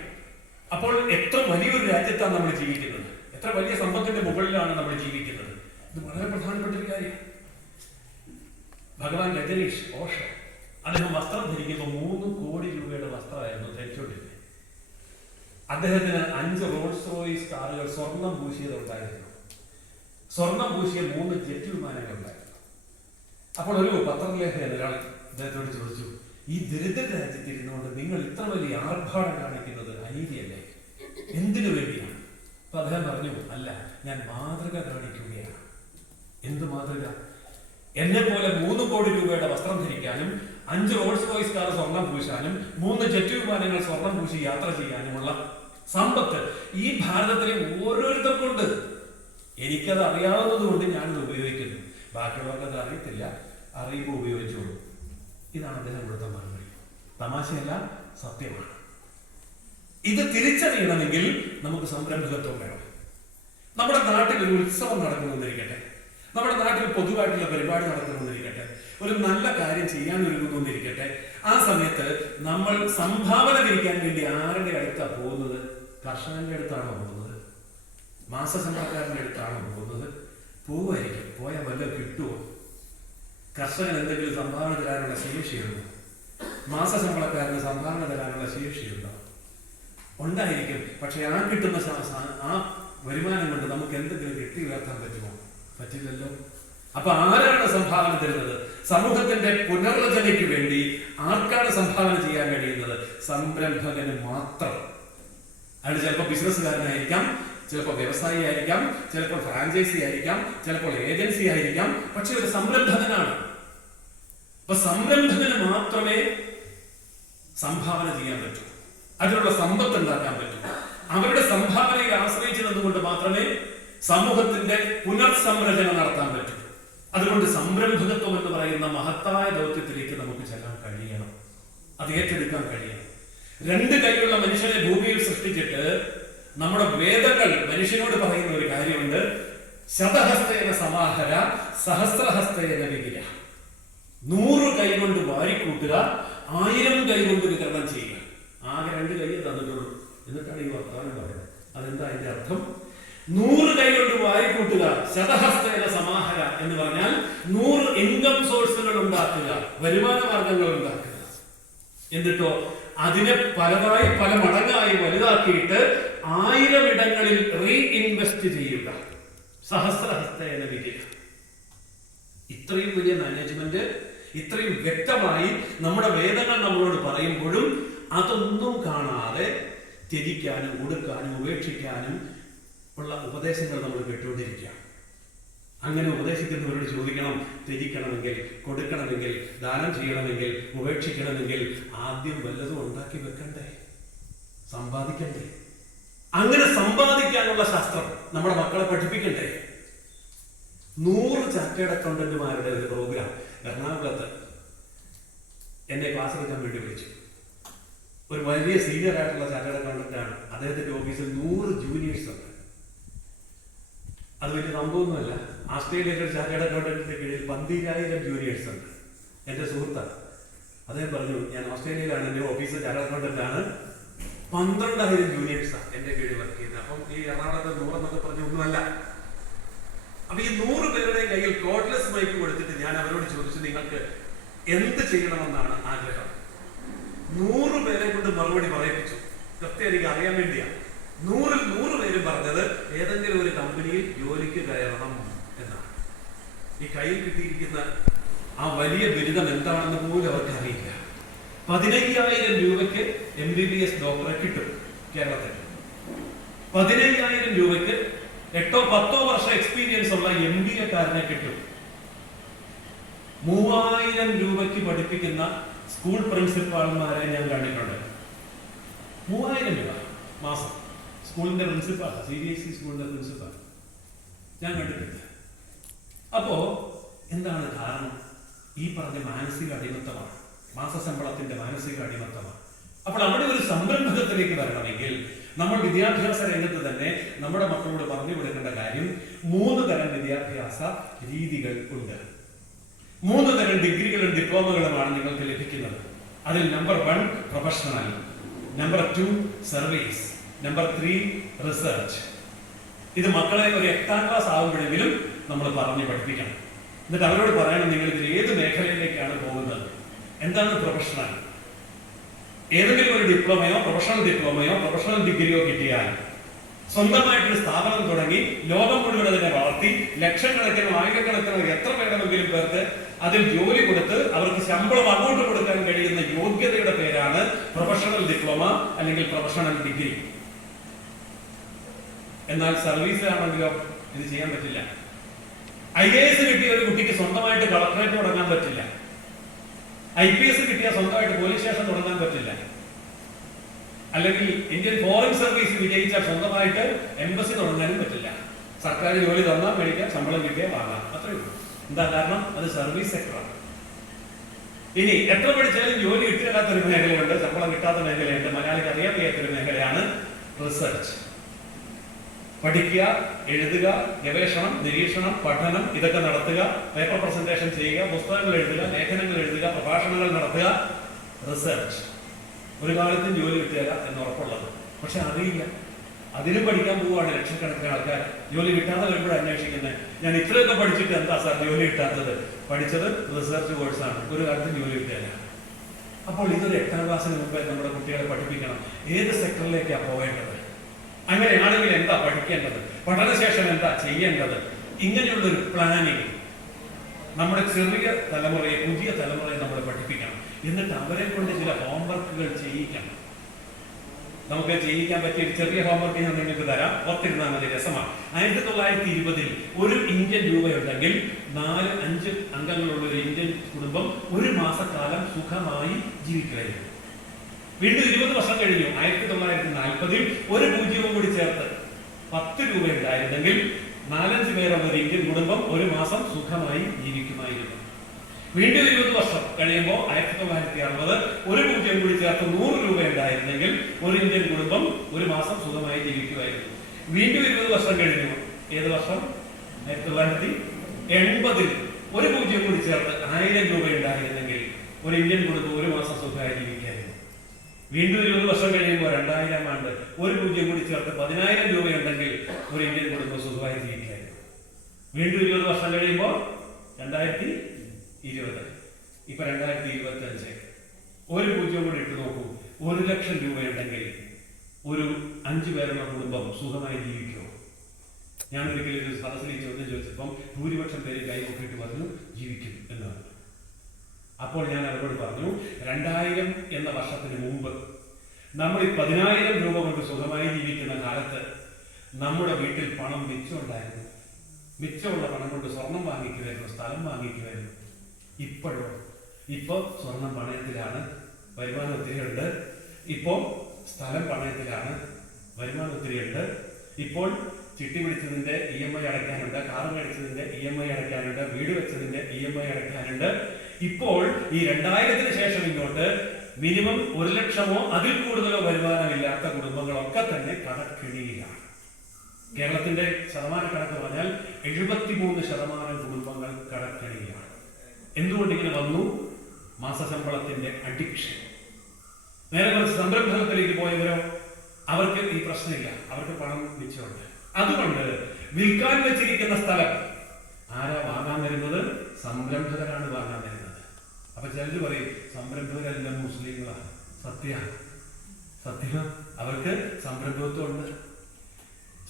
അപ്പോൾ എത്ര വലിയൊരു രാജ്യത്താണ് നമ്മൾ ജീവിക്കുന്നത്, എത്ര വലിയ സമ്പത്തിന്റെ മുകളിലാണ് നമ്മൾ ജീവിക്കുന്നത്. ഇത് വളരെ പ്രധാനപ്പെട്ട ഒരു കാര്യം. ഭഗവാൻ രജനീഷ് ഓഷോ അദ്ദേഹം വസ്ത്രം ധരിക്കുമ്പോൾ 3 കോടി രൂപയുടെ വസ്ത്രമായിരുന്നു ധരിച്ചുകൊണ്ടിരുന്നത്. അദ്ദേഹത്തിന് 5 റോൾസ് റോയ്സ് കാറുകൾ സ്വർണം പൂശിയതുണ്ടായിരുന്നു. സ്വർണം പൂശിയ 3 ജെറ്റ് വിമാനങ്ങൾ ഉണ്ടായിരുന്നു. അപ്പോൾ ഒരു പത്രലേഖകൻ ഒരാൾ അദ്ദേഹത്തോട് ചോദിച്ചു, ഈ ദരിദ്ര രാജ്യത്തിരുന്നുകൊണ്ട് നിങ്ങൾ ഇത്ര വലിയ ആർഭാടം കാണിക്കുന്നത് അനീതിയല്ലേ, എന്തിനു വേണ്ടിയാണ്? അപ്പൊ അദ്ദേഹം പറഞ്ഞു, അല്ല, ഞാൻ മാതൃക കാണിക്കുകയാണ്. എന്ത് മാതൃക? എന്നെ പോലെ 3 കോടി രൂപയുടെ വസ്ത്രം ധരിക്കാനും 5 റോൾസ് റോയ്സ് കാർ സ്വർണം പൂശാനും 3 ജെറ്റ് വിമാനങ്ങൾ സ്വർണം പൂശി യാത്ര ചെയ്യാനുമുള്ള സമ്പത്ത് ഈ ഭാരതത്തിലെ ഓരോരുത്തർക്കുണ്ട്. എനിക്കത് അറിയാവുന്നത് കൊണ്ട് ഞാനിത് ഉപയോഗിക്കുന്നു, ബാക്കിയുള്ളവർക്ക് അത് അറിയത്തില്ല, അറിയുമ്പോൾ ഉപയോഗിച്ചോളൂ. ഇതാണ് അദ്ദേഹം കൊടുത്ത മറുപടി. തമാശയല്ല, സത്യമാണ്. ഇത് തിരിച്ചറിയണമെങ്കിൽ നമുക്ക് സംരംഭകത്വം വേണം. നമ്മുടെ നാട്ടിൽ ഒരു ഉത്സവം നടക്കുമെന്നിരിക്കട്ടെ, നമ്മുടെ നാട്ടിൽ പൊതുവായിട്ടുള്ള പരിപാടി നടക്കുമെന്നിരിക്കട്ടെ, ഒരു നല്ല കാര്യം ചെയ്യാൻ ഒരുങ്ങുമെന്നിരിക്കട്ടെ, ആ സമയത്ത് നമ്മൾ സംഭാവന തിരിക്കാൻ വേണ്ടി ആരുടെ അടുത്താണ് പോകുന്നത്? കർഷകന്റെ അടുത്താണോ പോകുന്നത്? മാസശമ്പളക്കാരന്റെ അടുത്താണോ പോകുന്നത്? പോവുമായിരിക്കും. പോയാൽ വല്ലതും കിട്ടുമോ? കർഷകൻ എന്തെങ്കിലും സംഭാവന തരാനുള്ള ശേഷിയുണ്ടോ? മാസശമ്പളക്കാരന് സംഭാവന തരാനുള്ള ശേഷിയുണ്ടോ? ഉണ്ടായിരിക്കും. പക്ഷെ ആ കിട്ടുന്ന ആ വരുമാനം കൊണ്ട് നമുക്ക് എന്തെങ്കിലും കെട്ടി ഉയർത്താൻ പറ്റുമോ? പറ്റില്ലല്ലോ. അപ്പൊ ആരാണ് സംഭാവന തരുന്നത്? സമൂഹത്തിന്റെ പുനർരചനയ്ക്ക് വേണ്ടി ആർക്കാണ് സംഭാവന ചെയ്യാൻ കഴിയുന്നത്? സംരംഭകന് മാത്രം. അയാൾ ചിലപ്പോൾ ബിസിനസ്സുകാരനായിരിക്കാം, ചിലപ്പോൾ വ്യവസായി ആയിരിക്കാം, ചിലപ്പോൾ ഫ്രാഞ്ചൈസി ആയിരിക്കാം, ചിലപ്പോൾ ഏജൻസി ആയിരിക്കാം, പക്ഷെ ഒരു സംരംഭകനാണ്. അപ്പൊ സംരംഭകന് മാത്രമേ സംഭാവന ചെയ്യാൻ പറ്റൂ, അതിനുള്ള സമ്പത്ത് ഉണ്ടാക്കാൻ പറ്റൂ. അവരുടെ സംഭാവനയെ ആശ്രയിച്ചു നിന്നുകൊണ്ട് മാത്രമേ സമൂഹത്തിന്റെ പുനർസംരചന നടത്താൻ പറ്റൂ. അതുകൊണ്ട് സംരംഭകത്വം എന്ന് പറയുന്ന മഹത്തായ ദൗത്യത്തിലേക്ക് നമുക്ക് ചെല്ലാൻ കഴിയണം, അത് ഏറ്റെടുക്കാൻ കഴിയണം. 2 കൈയുള്ള മനുഷ്യനെ ഭൂമിയിൽ സൃഷ്ടിച്ചിട്ട് നമ്മുടെ വേദങ്ങൾ മനുഷ്യനോട് പറയുന്ന ഒരു കാര്യമുണ്ട്, ശതഹസ്തേന സമാഹര സഹസ്രഹസ്തേന വികിര. 100 കൈ കൊണ്ട് വാരിക്കൂട്ടുക, 1000 കൈ കൊണ്ട് വിതരണം ചെയ്യുക. ആകെ 2 കൈ തന്നിട്ടുള്ളൂ. എന്നിട്ടാണ് ഈ വർത്തമാനം പറയുന്നത്. അതെന്താ അതിന്റെ അർത്ഥം? 100 കൈ കൊണ്ട് വാരിക്കൂട്ടുക, ശതഹസ്തേന സമാഹര എന്ന് പറഞ്ഞാൽ 100 ഇൻകം സോഴ്സുകൾ ഉണ്ടാക്കുക, വരുമാന മാർഗങ്ങൾ ഉണ്ടാക്കുക. എന്നിട്ടോ അതിനെ പലതായി പല മടങ്ങായി വലുതാക്കിയിട്ട് 1000 ഇടങ്ങളിൽ റീഇൻവെസ്റ്റ് ചെയ്യുക. സഹസ്രഹസ്തേന വിജയ. ഇത്രയും വലിയ മാനേജ്മെന്റ് ഇത്രയും വ്യക്തമായി നമ്മുടെ വേദങ്ങൾ നമ്മളോട് പറയുമ്പോഴും അതൊന്നും കാണാതെ ത്യജിക്കാനും കൊടുക്കാനും ഉപേക്ഷിക്കാനും ഉള്ള ഉപദേശങ്ങൾ നമ്മൾ കേട്ടുകൊണ്ടിരിക്കുകയാണ്. അങ്ങനെ ഉപദേശിക്കുന്നവരോട് ചോദിക്കണം, ത്യജിക്കണമെങ്കിൽ, കൊടുക്കണമെങ്കിൽ, ദാനം ചെയ്യണമെങ്കിൽ, ഉപേക്ഷിക്കണമെങ്കിൽ ആദ്യം വല്ലതും ഉണ്ടാക്കി വെക്കണ്ടേ, സമ്പാദിക്കണ്ടേ? അങ്ങനെ സമ്പാദിക്കാനുള്ള ശാസ്ത്രം നമ്മുടെ മക്കളെ പഠിപ്പിക്കണ്ടേ? 100 ചാർട്ടേഡ് അക്കൗണ്ടന്റുമാരുടെ ഒരു പ്രോഗ്രാം എറണാകുളത്ത് എന്നെ ക്ലാസ് എടുക്കാൻ വേണ്ടി വിളിച്ചു. ഒരു വലിയ സീനിയർ ആയിട്ടുള്ള ചാർട്ടേഡ് അക്കൗണ്ടന്റ് ആണ്. അദ്ദേഹത്തിന്റെ ഓഫീസിൽ 100 ജൂനിയേഴ്സ് ഉണ്ട്. അത് വലിയ സംഭവമൊന്നുമല്ല. ആസ്ട്രേലിയയിലെ ഒരു ചാർട്ടേഡ് അക്കൗണ്ടന്റിന്റെ കീഴിൽ 12,000 ജൂനിയേഴ്സ് ഉണ്ട്. എന്റെ സുഹൃത്താണ്. അദ്ദേഹം പറഞ്ഞു, ഞാൻ ഓസ്ട്രേലിയയിലാണ്, എന്റെ ഓഫീസ് ചാർട്ടേഡ് അക്കൗണ്ടന്റ് ആണ്, 12,000 ജൂനിയേഴ്സാണ് എന്റെ കീഴിൽ വർക്ക് ചെയ്യുന്നത്. അപ്പം ഈ എറണാകുളത്ത് 100 എന്നൊക്കെ പറഞ്ഞ ഒന്നുമല്ല. അപ്പൊ ഈ 100 പേരുടെ കയ്യിൽ കോഡ്ലെസ് മൈക്ക് കൊടുത്തിട്ട് ഞാൻ അവരോട് ചോദിച്ചു, നിങ്ങൾക്ക് എന്ത് ചെയ്യണമെന്നാണ് ആഗ്രഹം? 100 പേരെ കൊണ്ട് മറുപടി പറയിപ്പിച്ചു. കൃത്യം എനിക്ക് അറിയാൻ വേണ്ടിയാണ്. 100-ൽ 100 പേരും പറഞ്ഞത് ഏതെങ്കിലും ഒരു കമ്പനിയിൽ ജോലിക്ക് കയറണം എന്നാണ്. ഈ കയ്യിൽ കിട്ടിയിരിക്കുന്ന ആ വലിയ ബിരുദം എന്താണെന്ന് പോലും അവർക്ക് അറിയില്ല. 15,000 രൂപയ്ക്ക് MBBS ഡോക്ടറെ കിട്ടും കേരളത്തിൽ. 15,000 രൂപയ്ക്ക് 8-10 വർഷം എക്സ്പീരിയൻസ് ഉള്ള MBA കാരനെ കിട്ടും. 3,000 രൂപയ്ക്ക് പഠിപ്പിക്കുന്ന സ്കൂൾ പ്രിൻസിപ്പാൾമാരെ ഞാൻ കണ്ടിട്ടുണ്ട്. 3,000 രൂപ മാസം സ്കൂളിന്റെ പ്രിൻസിപ്പാൾ, CBSE സ്കൂളിന്റെ പ്രിൻസിപ്പാൾ ഞാൻ കണ്ടിട്ടില്ല. അപ്പോ എന്താണ് കാരണം? ഈ പറഞ്ഞ മാനസിക അടിമത്തമാണ്, മാസശമ്പളത്തിന്റെ മാനസിക അടിമത്തമാണ്. അപ്പോൾ അവിടെ ഒരു സംരംഭകത്തിലേക്ക് വരണമെങ്കിൽ നമ്മൾ വിദ്യാഭ്യാസ രംഗത്ത് തന്നെ നമ്മുടെ മക്കളോട് പറഞ്ഞു കൊടുക്കേണ്ട കാര്യം, 3 തരം വിദ്യാഭ്യാസ രീതികൾ ഉണ്ട്. 3 തരം ഡിഗ്രികളും ഡിപ്ലോമകളുമാണ് നിങ്ങൾക്ക് ലഭിക്കുന്നത്. അതിൽ number 1 professional, number 2 service, number 3 research. ഇത് മക്കളെ ഒരു 8ാം ക്ലാസ് ആകുമ്പോഴെങ്കിലും നമ്മൾ പറഞ്ഞു പഠിപ്പിക്കണം. എന്നിട്ട് അവരോട് പറയണം, നിങ്ങൾ ഇതിൽ ഏത് മേഖലയിലേക്കാണ് പോകുന്നത്. എന്താണ് പ്രൊഫഷണൽ? ഏതെങ്കിലും ഒരു ഡിപ്ലോമയോ പ്രൊഫഷണൽ ഡിഗ്രിയോ കിട്ടിയാൽ സ്വന്തമായിട്ടൊരു സ്ഥാപനം തുടങ്ങി ലോകം മുഴുവൻ അതിനെ വളർത്തി ലക്ഷക്കണക്കിനോ ആയിരക്കണക്കിനോ എത്ര വേണമെങ്കിലും പേർക്ക് അതിൽ ജോലി കൊടുത്ത് അവർക്ക് ശമ്പളം അങ്ങോട്ട് കൊടുക്കാൻ കഴിയുന്ന യോഗ്യതയുടെ പേരാണ് പ്രൊഫഷണൽ ഡിപ്ലോമ അല്ലെങ്കിൽ പ്രൊഫഷണൽ ഡിഗ്രി. എന്നാൽ സർവീസിലാണെങ്കിലോ ഇത് ചെയ്യാൻ പറ്റില്ല. IAS കിട്ടിയ ഒരു കുട്ടിക്ക് സ്വന്തമായിട്ട് കളക്ടറേറ്റ് തുടങ്ങാൻ പറ്റില്ല. IPS കിട്ടിയാൽ സ്വന്തമായിട്ട് പോലീസ് സ്റ്റേഷൻ തുടങ്ങാൻ പറ്റില്ല. അല്ലെങ്കിൽ ഇന്ത്യൻ ഫോറിൻ സർവീസ് വിജയിച്ചാൽ സ്വന്തമായിട്ട് എംബസി തുടങ്ങാനും പറ്റില്ല. സർക്കാർ ജോലി തന്നാൽ മേടിക്കാം, ശമ്പളം കിട്ടിയാൽ വാങ്ങാം, അത്രയേ ഉള്ളൂ. എന്താ കാരണം? അത് സർവീസ് സെക്ടറാണ്. ഇനി എത്ര പഠിച്ചാലും ജോലി കിട്ടാത്തൊരു മേഖലയുണ്ട്, ശമ്പളം കിട്ടാത്ത മേഖലയുണ്ട്. മലയാളിക്ക് അറിയാൻ വയ്യാത്തൊരു മേഖലയാണ് റിസർച്ച്. പഠിക്കുക, എഴുതുക, ഗവേഷണം, നിരീക്ഷണം, പഠനം ഇതൊക്കെ നടത്തുക, പേപ്പർ പ്രസന്റേഷൻ ചെയ്യുക, പുസ്തകങ്ങൾ എഴുതുക, ലേഖനങ്ങൾ എഴുതുക, പ്രഭാഷണങ്ങൾ നടത്തുക, റിസർച്ച്. ഒരു കാലത്തും ജോലി കിട്ടുക എന്ന് ഉറപ്പുള്ളത്. പക്ഷെ അറിയില്ല. അതിനും പഠിക്കാൻ പോവുകയാണ് ലക്ഷക്കണക്കിന് ആൾക്കാർ. ജോലി കിട്ടാതെ വരുമ്പോഴാണ് അന്വേഷിക്കുന്നത്, ഞാൻ ഇത്രയൊക്കെ പഠിച്ചിട്ട് എന്താ സാർ ജോലി കിട്ടാത്തത്? പഠിച്ചത് റിസർച്ച് കോഴ്സാണ്, ഒരു കാലത്തും ജോലി കിട്ടുക. അപ്പോൾ ഇതൊരു 8ാം ക്ലാസ്സിന് മുമ്പേ നമ്മുടെ കുട്ടികളെ പഠിപ്പിക്കണം ഏത് സെക്ടറിലേക്കാണ് പോവേണ്ടത്, അങ്ങനെയാണെങ്കിൽ എന്താ പഠിക്കേണ്ടത്, പഠനശേഷം എന്താ ചെയ്യേണ്ടത്. ഇങ്ങനെയുള്ളൊരു പ്ലാനിങ് നമ്മുടെ ചെറിയ തലമുറയെ, പുതിയ തലമുറയെ നമ്മൾ പഠിപ്പിക്കണം. എന്നിട്ട് അവരെ കൊണ്ട് ചില ഹോംവർക്കുകൾ ചെയ്യിക്കണം. നമുക്ക് ചെയ്യിക്കാൻ പറ്റിയ ഒരു ചെറിയ ഹോംവർക്ക് ഞാൻ നിങ്ങൾക്ക് തരാം, ഓർത്തിരുന്നാൽ മതി, രസമാണ്. 1920 ഒരു ഇന്ത്യൻ രൂപയുണ്ടെങ്കിൽ 4-5 അംഗങ്ങളുള്ള ഒരു ഇന്ത്യൻ കുടുംബം ഒരു മാസക്കാലം സുഖമായി ജീവിക്കുമായിരുന്നു. വീണ്ടും 20 വർഷം കഴിഞ്ഞു. 1940 ഒരു 0 കൂടി ചേർത്ത് 10 രൂപ ഉണ്ടായിരുന്നെങ്കിൽ 4-5 പേരുള്ള ഒരു ഇന്ത്യൻ കുടുംബം ഒരു മാസം സുഖമായി ജീവിക്കുമായിരുന്നു. വീണ്ടും 20 വർഷം കഴിയുമ്പോൾ 1960 ഒരു 0 കൂടി ചേർത്ത് 100 രൂപ ഉണ്ടായിരുന്നെങ്കിൽ ഒരു ഇന്ത്യൻ കുടുംബം ഒരു മാസം സുഖമായി ജീവിക്കുമായിരുന്നു. വീണ്ടും 20 വർഷം കഴിഞ്ഞു. ഏത് വർഷം? 1980 ഒരു 0 കൂടി ചേർത്ത് 1000 രൂപ ഉണ്ടായിരുന്നെങ്കിൽ ഒരു ഇന്ത്യൻ കുടുംബം ഒരു മാസം സുഖമായി ജീവിക്കായിരുന്നു. വീണ്ടും 20 വർഷം കഴിയുമ്പോൾ 2000 ആണ്ട് 1 പൂജ്യം കൂടി ചേർത്ത് 10,000 രൂപയുണ്ടെങ്കിൽ ഒരു ഇന്ത്യൻ കുടുംബം സുഖമായി ജീവിക്കായിരുന്നു. വീണ്ടും 20 വർഷം കഴിയുമ്പോൾ 2020, ഇപ്പൊ 2025, 1 പൂജ്യം കൂടി ഇട്ട് നോക്കൂ. 1 ലക്ഷം രൂപയുണ്ടെങ്കിൽ ഒരു 5 പേരുള്ള കുടുംബം സുഖമായി ജീവിക്കുമോ? ഞാൻ ഒരിക്കലും ഒരു സദസ്സിൽ ചോദ്യം ചോദിച്ചപ്പം ഭൂരിപക്ഷം പേര് കൈപൊക്കിയിട്ട് പറഞ്ഞു ജീവിക്കും എന്നാണ്. അപ്പോൾ ഞാൻ അവരോട് പറഞ്ഞു, 2000 എന്ന വർഷത്തിന് മുമ്പ് നമ്മൾ ഈ 10,000 രൂപ കൊണ്ട് സുഖമായി ജീവിക്കുന്ന കാലത്ത് നമ്മുടെ വീട്ടിൽ പണം മിച്ചമുണ്ടായിരുന്നു. മിച്ചമുള്ള പണം കൊണ്ട് സ്വർണം വാങ്ങിക്കുമായിരുന്നു, സ്ഥലം വാങ്ങിക്കുമായിരുന്നു. ഇപ്പോ സ്വർണം പണയത്തിലാണ്, വരുമാനം ഒത്തിരിയുണ്ട്. ഇപ്പോൾ സ്ഥലം പണയത്തിലാണ്, വരുമാനം ഒത്തിരിയുണ്ട്. ഇപ്പോൾ ചിട്ടി പിടിച്ചതിന്റെ EMI അടയ്ക്കാനുണ്ട്, കാറ് മേടിച്ചതിന്റെ EMI അടയ്ക്കാനുണ്ട്, വീട് വെച്ചതിന്റെ EMI അടയ്ക്കാനുണ്ട്. ഇപ്പോൾ ഈ 2000-ന് ശേഷം ഇങ്ങോട്ട് മിനിമം 1 ലക്ഷമോ അതിൽ കൂടുതലോ വരുമാനമില്ലാത്ത കുടുംബങ്ങളൊക്കെ തന്നെ കടക്കിണിയിലാണ്. കേരളത്തിന്റെ ശതമാന കണക്ക് പറഞ്ഞാൽ 73% കുടുംബങ്ങൾ കടക്കിണിയിലാണ്. എന്തുകൊണ്ട് ഇങ്ങനെ വന്നു? മാസശമ്പളത്തിന്റെ അഡിക്ഷൻ. നേരെ മറിച്ച് സംരംഭത്തിലേക്ക് പോയവരോ അവർക്ക് ഈ പ്രശ്നമില്ല, അവർക്ക് പണം മിച്ചമുണ്ട്. അതുകൊണ്ട് വിൽക്കാൻ വെച്ചിരിക്കുന്ന സ്ഥലം ആരാ വാങ്ങാൻ വരുന്നത്? സംരംഭകരാണ് വാങ്ങാൻ വരുന്നത്. അപ്പൊ ചിലര് പറയും സംരംഭകരെല്ലാം മുസ്ലിങ്ങളാണ്. സത്യം അവർക്ക് സംരംഭത്വം ഉണ്ട്.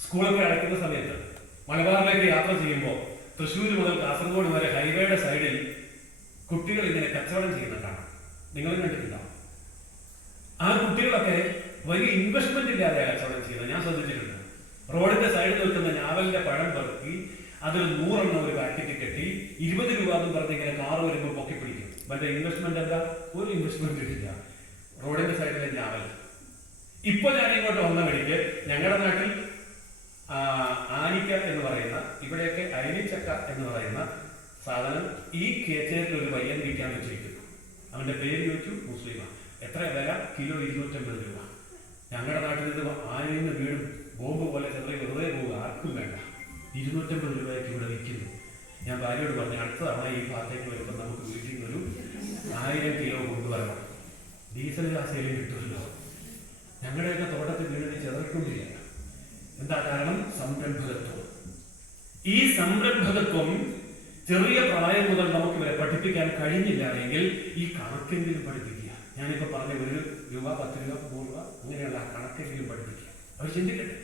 സ്കൂളൊക്കെ അടയ്ക്കുന്ന സമയത്ത് മലബാറിലേക്ക് യാത്ര ചെയ്യുമ്പോൾ തൃശ്ശൂർ മുതൽ കാസർഗോഡ് വരെ ഹൈവേയുടെ സൈഡിൽ കുട്ടികൾ ഇങ്ങനെ കച്ചവടം ചെയ്യുന്ന കാണാം. നിങ്ങൾ കണ്ടിട്ടുണ്ടാവും. ആ കുട്ടികളൊക്കെ വലിയ ഇൻവെസ്റ്റ്മെന്റ് ഇല്ലാതെ കച്ചവടം ചെയ്യുന്നത് ഞാൻ ശ്രദ്ധിച്ചിട്ടുണ്ട്. റോഡിന്റെ സൈഡിൽ നിൽക്കുന്ന ഞാവലിന്റെ പഴം പെറുക്കി അതിൽ 100 എണ്ണം ഒരു പാക്കറ്റ് കെട്ടി 20 രൂപ എന്ന് പറഞ്ഞ് ഇങ്ങനെ കാറ് വരുമ്പോൾ പൊക്കി പിടിക്കും. മറ്റേ ഇൻവെസ്റ്റ്മെന്റ് എന്താ? ഒരു ഇൻവെസ്റ്റ്മെന്റ് ഇല്ല. റോഡിന്റെ സൈഡിലെ ഞാവൽ. ഇപ്പൊ ഞാൻ ഇങ്ങോട്ട് വന്ന വഴിക്ക് ഞങ്ങളുടെ നാട്ടിൽ ആനിക്ക എന്ന് പറയുന്ന, ഇവിടെയൊക്കെ അരിച്ചക്ക എന്ന് പറയുന്ന സാധനം ഈ കേച്ചേരിൽ ഒരു പയ്യൻ വിൽക്കാൻ വെച്ചിരിക്കുന്നു. അവന്റെ പേര് ചോദിച്ചു, മുസ്ലിമാണ്. എത്ര വില? കിലോ 250 രൂപ. ഞങ്ങളുടെ നാട്ടിൽ ഇത് ആനയിൽ വീടും ബോംബ് പോലെ ചെറിയ വെറുതെ പോകുക, ആർക്കും വേണ്ട. 250 രൂപയ്ക്ക് ഇവിടെ വിൽക്കുന്നു. ഞാൻ ഭാര്യയോട് പറഞ്ഞു, അടുത്ത തവണ ഈ ഭാഗത്തേക്ക് വരുമ്പോൾ നമുക്ക് വീട്ടിൽ നിന്നൊരു 1000 കിലോ കൊണ്ടുവരണം. ഡീസൽ കാശയിലും കിട്ടുമല്ലോ. ഞങ്ങളുടെയൊക്കെ തോട്ടത്തിൽ വീടിന് ചെറുക്കൊണ്ടില്ല. എന്താ കാരണം? സംരംഭകത്വം. ഈ സംരംഭകത്വം ചെറിയ പ്രായം മുതൽ നമുക്ക് ഇവരെ പഠിപ്പിക്കാൻ കഴിഞ്ഞില്ല എങ്കിൽ ഈ കണക്കെങ്കിലും പഠിപ്പിക്കുക. ഞാനിപ്പോ പറഞ്ഞ 1 രൂപ, 10 രൂപ, 100 രൂപ അങ്ങനെയുള്ള കണക്കെങ്കിലും പഠിപ്പിക്കുക. അവർ ചിന്തിക്കട്ടെ.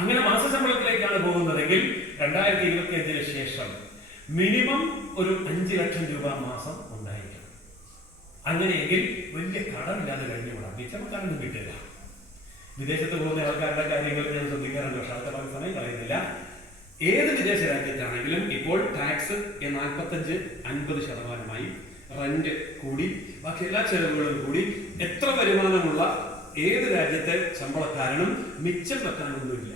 അങ്ങനെ മാസശമ്പളത്തിലേക്കാണ് പോകുന്നതെങ്കിൽ 2025-ന് ശേഷം മിനിമം ഒരു 5 ലക്ഷം രൂപ മാസം ഉണ്ടായിരിക്കണം. അങ്ങനെയെങ്കിൽ വലിയ കടമില്ലാതെ കഴിഞ്ഞുകൂടാം. മിച്ചമക്കാരൊന്നും കിട്ടില്ല. വിദേശത്ത് പോകുന്ന ആൾക്കാരുടെ കാര്യങ്ങൾ ഞാൻ ശ്രദ്ധിക്കാറുണ്ട്, പക്ഷെ അതൊക്കെ പറഞ്ഞ സമയം പറയുന്നില്ല. ഏത് വിദേശ രാജ്യത്താണെങ്കിലും ഇപ്പോൾ ടാക്സ് 45-50% റെന്റ് കൂടി, ബാക്കി എല്ലാ ചെലവുകളും കൂടി എത്ര വരുമാനമുള്ള ഏത് രാജ്യത്തെ ശമ്പളക്കാരനും മിച്ചം വെക്കാനൊന്നുമില്ല.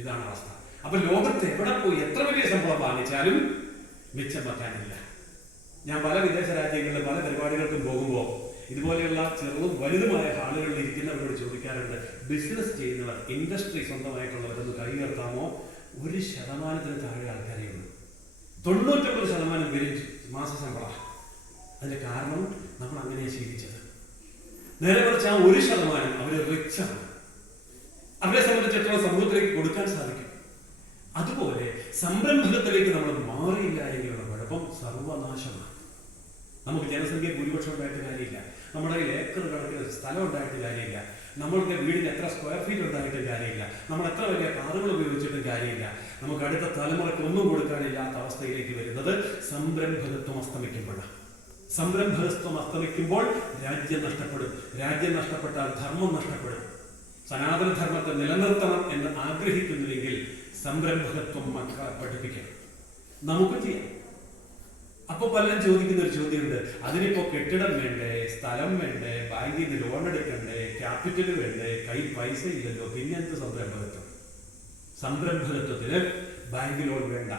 ഇതാണ് അവസ്ഥ. അപ്പൊ ലോകത്ത് എവിടെ പോയി എത്ര വലിയ ശമ്പളം വാങ്ങിച്ചാലും മിച്ചം വെക്കാനില്ല. ഞാൻ പല വിദേശ രാജ്യങ്ങളിലെ പല പരിപാടികൾക്കും പോകുമ്പോൾ ഇതുപോലെയുള്ള ചെറുതും വലുതുമായ ആളുകളിൽ ഇരിക്കുന്നവരോട് ചോദിക്കാറുണ്ട്, ബിസിനസ് ചെയ്യുന്നവർ, ഇൻഡസ്ട്രി സ്വന്തമായിട്ടുള്ളവരൊന്ന് കൈ ഉയർത്താമോ? 1% താഴെ ആൾക്കാരേ ഉള്ളൂ. 99% പേര് മാസശമ്പളം. അതിന്റെ കാരണം നമ്മൾ അങ്ങനെ ശീലിച്ചത്. നേരെ മറിച്ച് ആ 1% അവര് റിച്ചാണ്. അവരെ സംബന്ധിച്ചിടത്തോളം സമൂഹത്തിലേക്ക് കൊടുക്കാൻ സാധിക്കും. അതുപോലെ സംരംഭകത്തിലേക്ക് നമ്മൾ മാറിയില്ല എങ്കിലുള്ള കുഴപ്പം സർവനാശമാണ്. നമുക്ക് ജനസംഖ്യ ഭൂരിപക്ഷം ഉണ്ടായിട്ട് കാര്യമില്ല, നമ്മുടെ ഏക്കർ കണക്കിന് സ്ഥലം ഉണ്ടായിട്ട് കാര്യമില്ല, നമ്മൾക്ക് വീടിന് എത്ര സ്ക്വയർ ഫീറ്റ് ഉണ്ടായിട്ട് കാര്യമില്ല, നമ്മൾ എത്ര വലിയ കാറുകൾ ഉപയോഗിച്ചിട്ടും കാര്യമില്ല. നമുക്ക് അടുത്ത തലമുറയ്ക്ക് ഒന്നും കൊടുക്കാനില്ലാത്ത അവസ്ഥയിലേക്ക് വരുന്നത് സംരംഭകത്വം അസ്തമിക്കുമ്പോഴാണ്. സംരംഭകത്വം അസ്തമിക്കുമ്പോൾ രാജ്യം നഷ്ടപ്പെടും. രാജ്യം നഷ്ടപ്പെട്ടാൽ ധർമ്മം നഷ്ടപ്പെടും. സനാതന ധർമ്മത്തെ നിലനിർത്തണം എന്ന് ആഗ്രഹിക്കുന്നുവെങ്കിൽ സംരംഭകത്വം മക്കളെ പഠിപ്പിക്കണം. നമുക്ക് ചെയ്യാം. അപ്പൊ പലരും ചോദിക്കുന്ന ഒരു ചോദ്യമുണ്ട്, അതിനിപ്പോ കെട്ടിടം വേണ്ടേ, സ്ഥലം വേണ്ടേ, ബാങ്കിൽ നിന്ന് ലോൺ എടുക്കണ്ടേ, ക്യാപിറ്റൽ വേണ്ടേ, കൈ പൈസ ഇല്ലല്ലോ, പിന്നെ എന്ത് സംരംഭകത്വം? സംരംഭകത്വത്തിന് ബാങ്ക് ലോൺ വേണ്ട.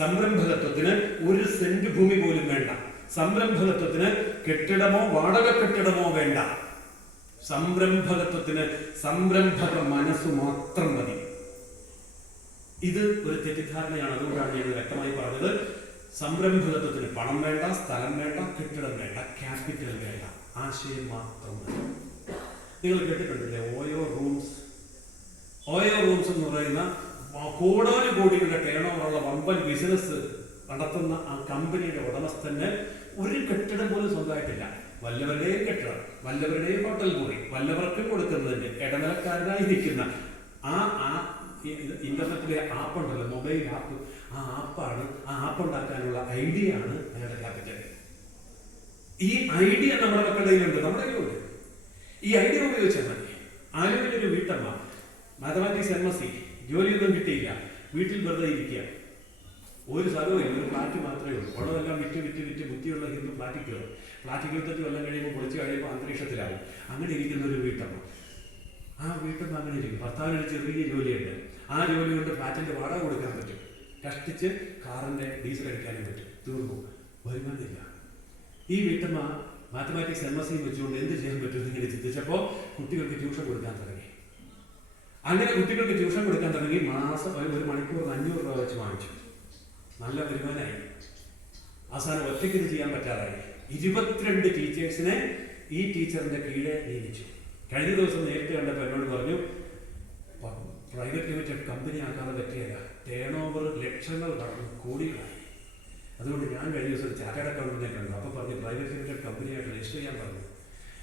സംരംഭകത്വത്തിന് 1 സെന്റ് ഭൂമി പോലും വേണ്ട. സംരംഭകത്വത്തിന് കെട്ടിടമോ വാടക കെട്ടിടമോ വേണ്ട. സംരംഭകത്വത്തിന് സംരംഭക മനസ്സ് മാത്രം മതി. ഇത് ഒരു തെറ്റിദ്ധാരണയാണ്. അതുകൊണ്ടാണ് ഞാൻ വ്യക്തമായി പറഞ്ഞത്. സംരംഭകത്വത്തിന് പണം വേണ്ട, സ്ഥലം വേണ്ട, കെട്ടിടം വേണ്ട, ക്യാപിറ്റൽ വേണ്ട, ആശയം മാത്രം മതി. നിങ്ങൾ കേട്ടിട്ടുണ്ടല്ലേ ഓയോ റൂംസ്? ഓയോ റൂംസ് എന്ന് പറയുന്ന കോടാനുകോടികളുടെ ടേൺ ഓവറുള്ള വമ്പൻ ബിസിനസ് നടത്തുന്ന ആ കമ്പനിയുടെ ഉടമസ്ഥന് ഒരു കെട്ടിടം പോലും സ്വന്തമായിട്ടില്ല. വല്ലവരുടെയും കെട്ടിടം, വല്ലവരുടെയും ഹോട്ടൽ മുറി, വല്ലവർക്കും കൊടുക്കുന്നതിന് ഇടനിലക്കാരനായി നിൽക്കുന്ന ആ ഇന്റർനെറ്റിലെ ആപ്പ് ഉണ്ടല്ലോ, മൊബൈൽ ആപ്പ്, ആ ആപ്പ് ഉണ്ടാക്കാനുള്ള ഐഡിയ ആണ് അയാളുടെ ക്യാപിറ്റൽ. ഈ ഐഡിയ നമ്മുടെ മക്കളുടെ കയ്യിലുണ്ട്, നമ്മുടെ കയ്യിലുണ്ട്. ഈ ഐഡിയ ഉപയോഗിച്ചാൽ മതി. ആലുവയിലൊരു വീട്ടമ്മ മാത്തമാറ്റിക്സ് MSc, ജോലിയൊന്നും കിട്ടിയില്ല, വീട്ടിൽ വെറുതെ ഇരിക്കുക. ഒരു സ്ഥലവും ഇല്ല, ഒരു ഫ്ലാറ്റ് മാത്രമേ ഉള്ളൂ. ഉള്ളതെല്ലാം വിറ്റ് ബുദ്ധിയുള്ള ഹിന്ദു ഫ്ലാറ്റിൽ കയറും. ഫ്ലാറ്റിൽ കയറ്റത്തിൽ എല്ലാം കഴിയുമ്പോൾ പൊളിച്ച് കഴിയുമ്പോൾ അന്തരീക്ഷത്തിലാവും. അങ്ങനെ ഇരിക്കുന്ന ഒരു വീട്ടമ്മ, ആ വീട്ടമ്മ അങ്ങനെ ഇരിക്കും. ഭർത്താവിനൊരു ചെറിയ ജോലിയുണ്ട്, ആ ജോലി കൊണ്ട് ഫ്ലാറ്റിന്റെ വാടക കൊടുക്കാൻ പറ്റും, കഷ്ടിച്ച് കാറിന്റെ ഡീസൽ അടിക്കാനും പറ്റും. തീർന്നു, വരുമാനമില്ല. ഈ വീട്ടമ്മ മാത്തമാറ്റിക്സ് MSc വെച്ചുകൊണ്ട് എന്ത് ചെയ്യാൻ പറ്റും ഇങ്ങനെ ചിന്തിച്ചപ്പോൾ കുട്ടികൾക്ക് ട്യൂഷൻ കൊടുക്കാൻ തുടങ്ങി. അങ്ങനെ കുട്ടികൾക്ക് ട്യൂഷൻ കൊടുക്കാൻ തുടങ്ങി. മാസം ഒരു മണിക്കൂർ 500 രൂപ വെച്ച് വാങ്ങിച്ചു. നല്ല വരുമാനമായി. അവസാനം ഒറ്റയ്ക്ക് ഇത് ചെയ്യാൻ പറ്റാതായി. 22 ടീച്ചേഴ്സിനെ ഈ ടീച്ചറിന്റെ കീഴെ നിയമിച്ചു. കഴിഞ്ഞ ദിവസം നേരത്തെ കണ്ടപ്പോൾ എന്നോട് പറഞ്ഞു, പ്രൈവറ്റ് ലിമിറ്റഡ് കമ്പനി ആക്കാതെ പറ്റിയല്ല, ടേൺ ഓവർ ലക്ഷങ്ങൾ കടന്നു, കോടികളായി. അതുകൊണ്ട് ഞാൻ കഴിഞ്ഞ ദിവസം ചാർട്ടേഡ് അക്കൗണ്ടന്റിനെ കണ്ടു. അപ്പോൾ പറഞ്ഞു പ്രൈവറ്റ് ലിമിറ്റഡ് കമ്പനിയായിട്ട് രജിസ്റ്റർ ചെയ്യാൻ പറഞ്ഞു.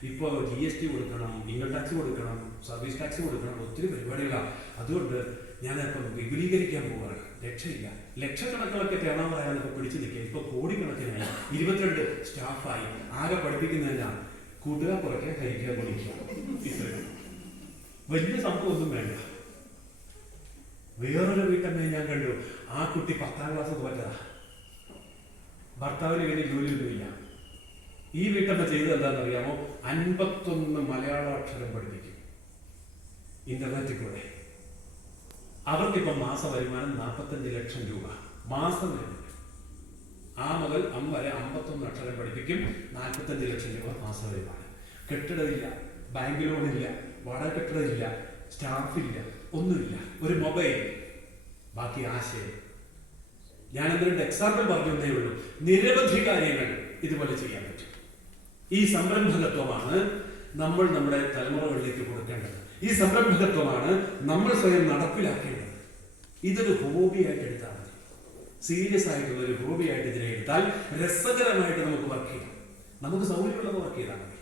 ഇപ്പോൾ GST കൊടുക്കണം, ഇൻകം ടാക്സ് കൊടുക്കണം, സർവീസ് ടാക്സ് കൊടുക്കണം, ഒത്തിരി പരിപാടികളാണ്. അതുകൊണ്ട് ഞാനിപ്പം വിപുലീകരിക്കാൻ പോവുകയാണ്. രക്ഷയില്ല. ലക്ഷക്കണക്കിനൊക്കെ ടേൺ ഓവർ ആയാലൊക്കെ പിടിച്ചു നിൽക്കുക. ഇപ്പോൾ കോടിക്കണക്കിനായി, 22 സ്റ്റാഫായി. ആകെ പഠിപ്പിക്കുന്നതിനാണ് കൂട്ടുകാർ കുറയ്ക്കുക, കഴിക്കുക, കുടിക്കുക. ഇത്രയും വലിയ സംഭവമൊന്നും വേണ്ട. വേറൊരു വീട്ടമ്മയെ ഞാൻ കണ്ടു. ആ കുട്ടി 10ാം ക്ലാസ് തോറ്റതാ. ഭർത്താവിന് ഇങ്ങനെ ജോലിയൊന്നുമില്ല. ഈ വീട്ടമ്മ ചെയ്തത് എന്താണെന്നറിയാമോ? 51 മലയാളാക്ഷരം പഠിപ്പിക്കും ഇന്റർനെറ്റിൽ കൂടെ. അവർക്കിപ്പം മാസ വരുമാനം 45 ലക്ഷം രൂപ മാസം വരുമാനം. ആ മുതൽ വരെ 51 അക്ഷരം പഠിപ്പിക്കും, 45 ലക്ഷം രൂപ മാസ വരുമാനം. കെട്ടിടമില്ല, ബാങ്ക് ലോണില്ല, വാടക കെട്ടിടമില്ല, സ്റ്റാഫില്ല, ഒന്നുമില്ല, ഒരു മൊബൈൽ, ബാക്കി ആശയം. ഞാൻ എന്തുകൊണ്ട് എക്സാമ്പിൾ പറഞ്ഞേ ഉള്ളൂ. നിരവധി കാര്യങ്ങൾ ഇതുപോലെ ചെയ്യാൻ പറ്റും. ഈ സംരംഭകത്വമാണ് നമ്മൾ നമ്മുടെ തലമുറകളിലേക്ക് കൊടുക്കേണ്ടത്. ഈ സംരംഭകത്വമാണ് നമ്മൾ സ്വയം നടപ്പിലാക്കേണ്ടത്. ഇതൊരു ഹോബിയായിട്ട് എടുത്താൽ മതി. സീരിയസ് ആയിട്ടുള്ള ഒരു ഹോബിയായിട്ട് ഇതിനെ എടുത്താൽ രസകരമായിട്ട് നമുക്ക് വർക്ക് ചെയ്യാം. നമുക്ക് സൗകര്യമുള്ളത് വർക്ക് ചെയ്താൽ മതി.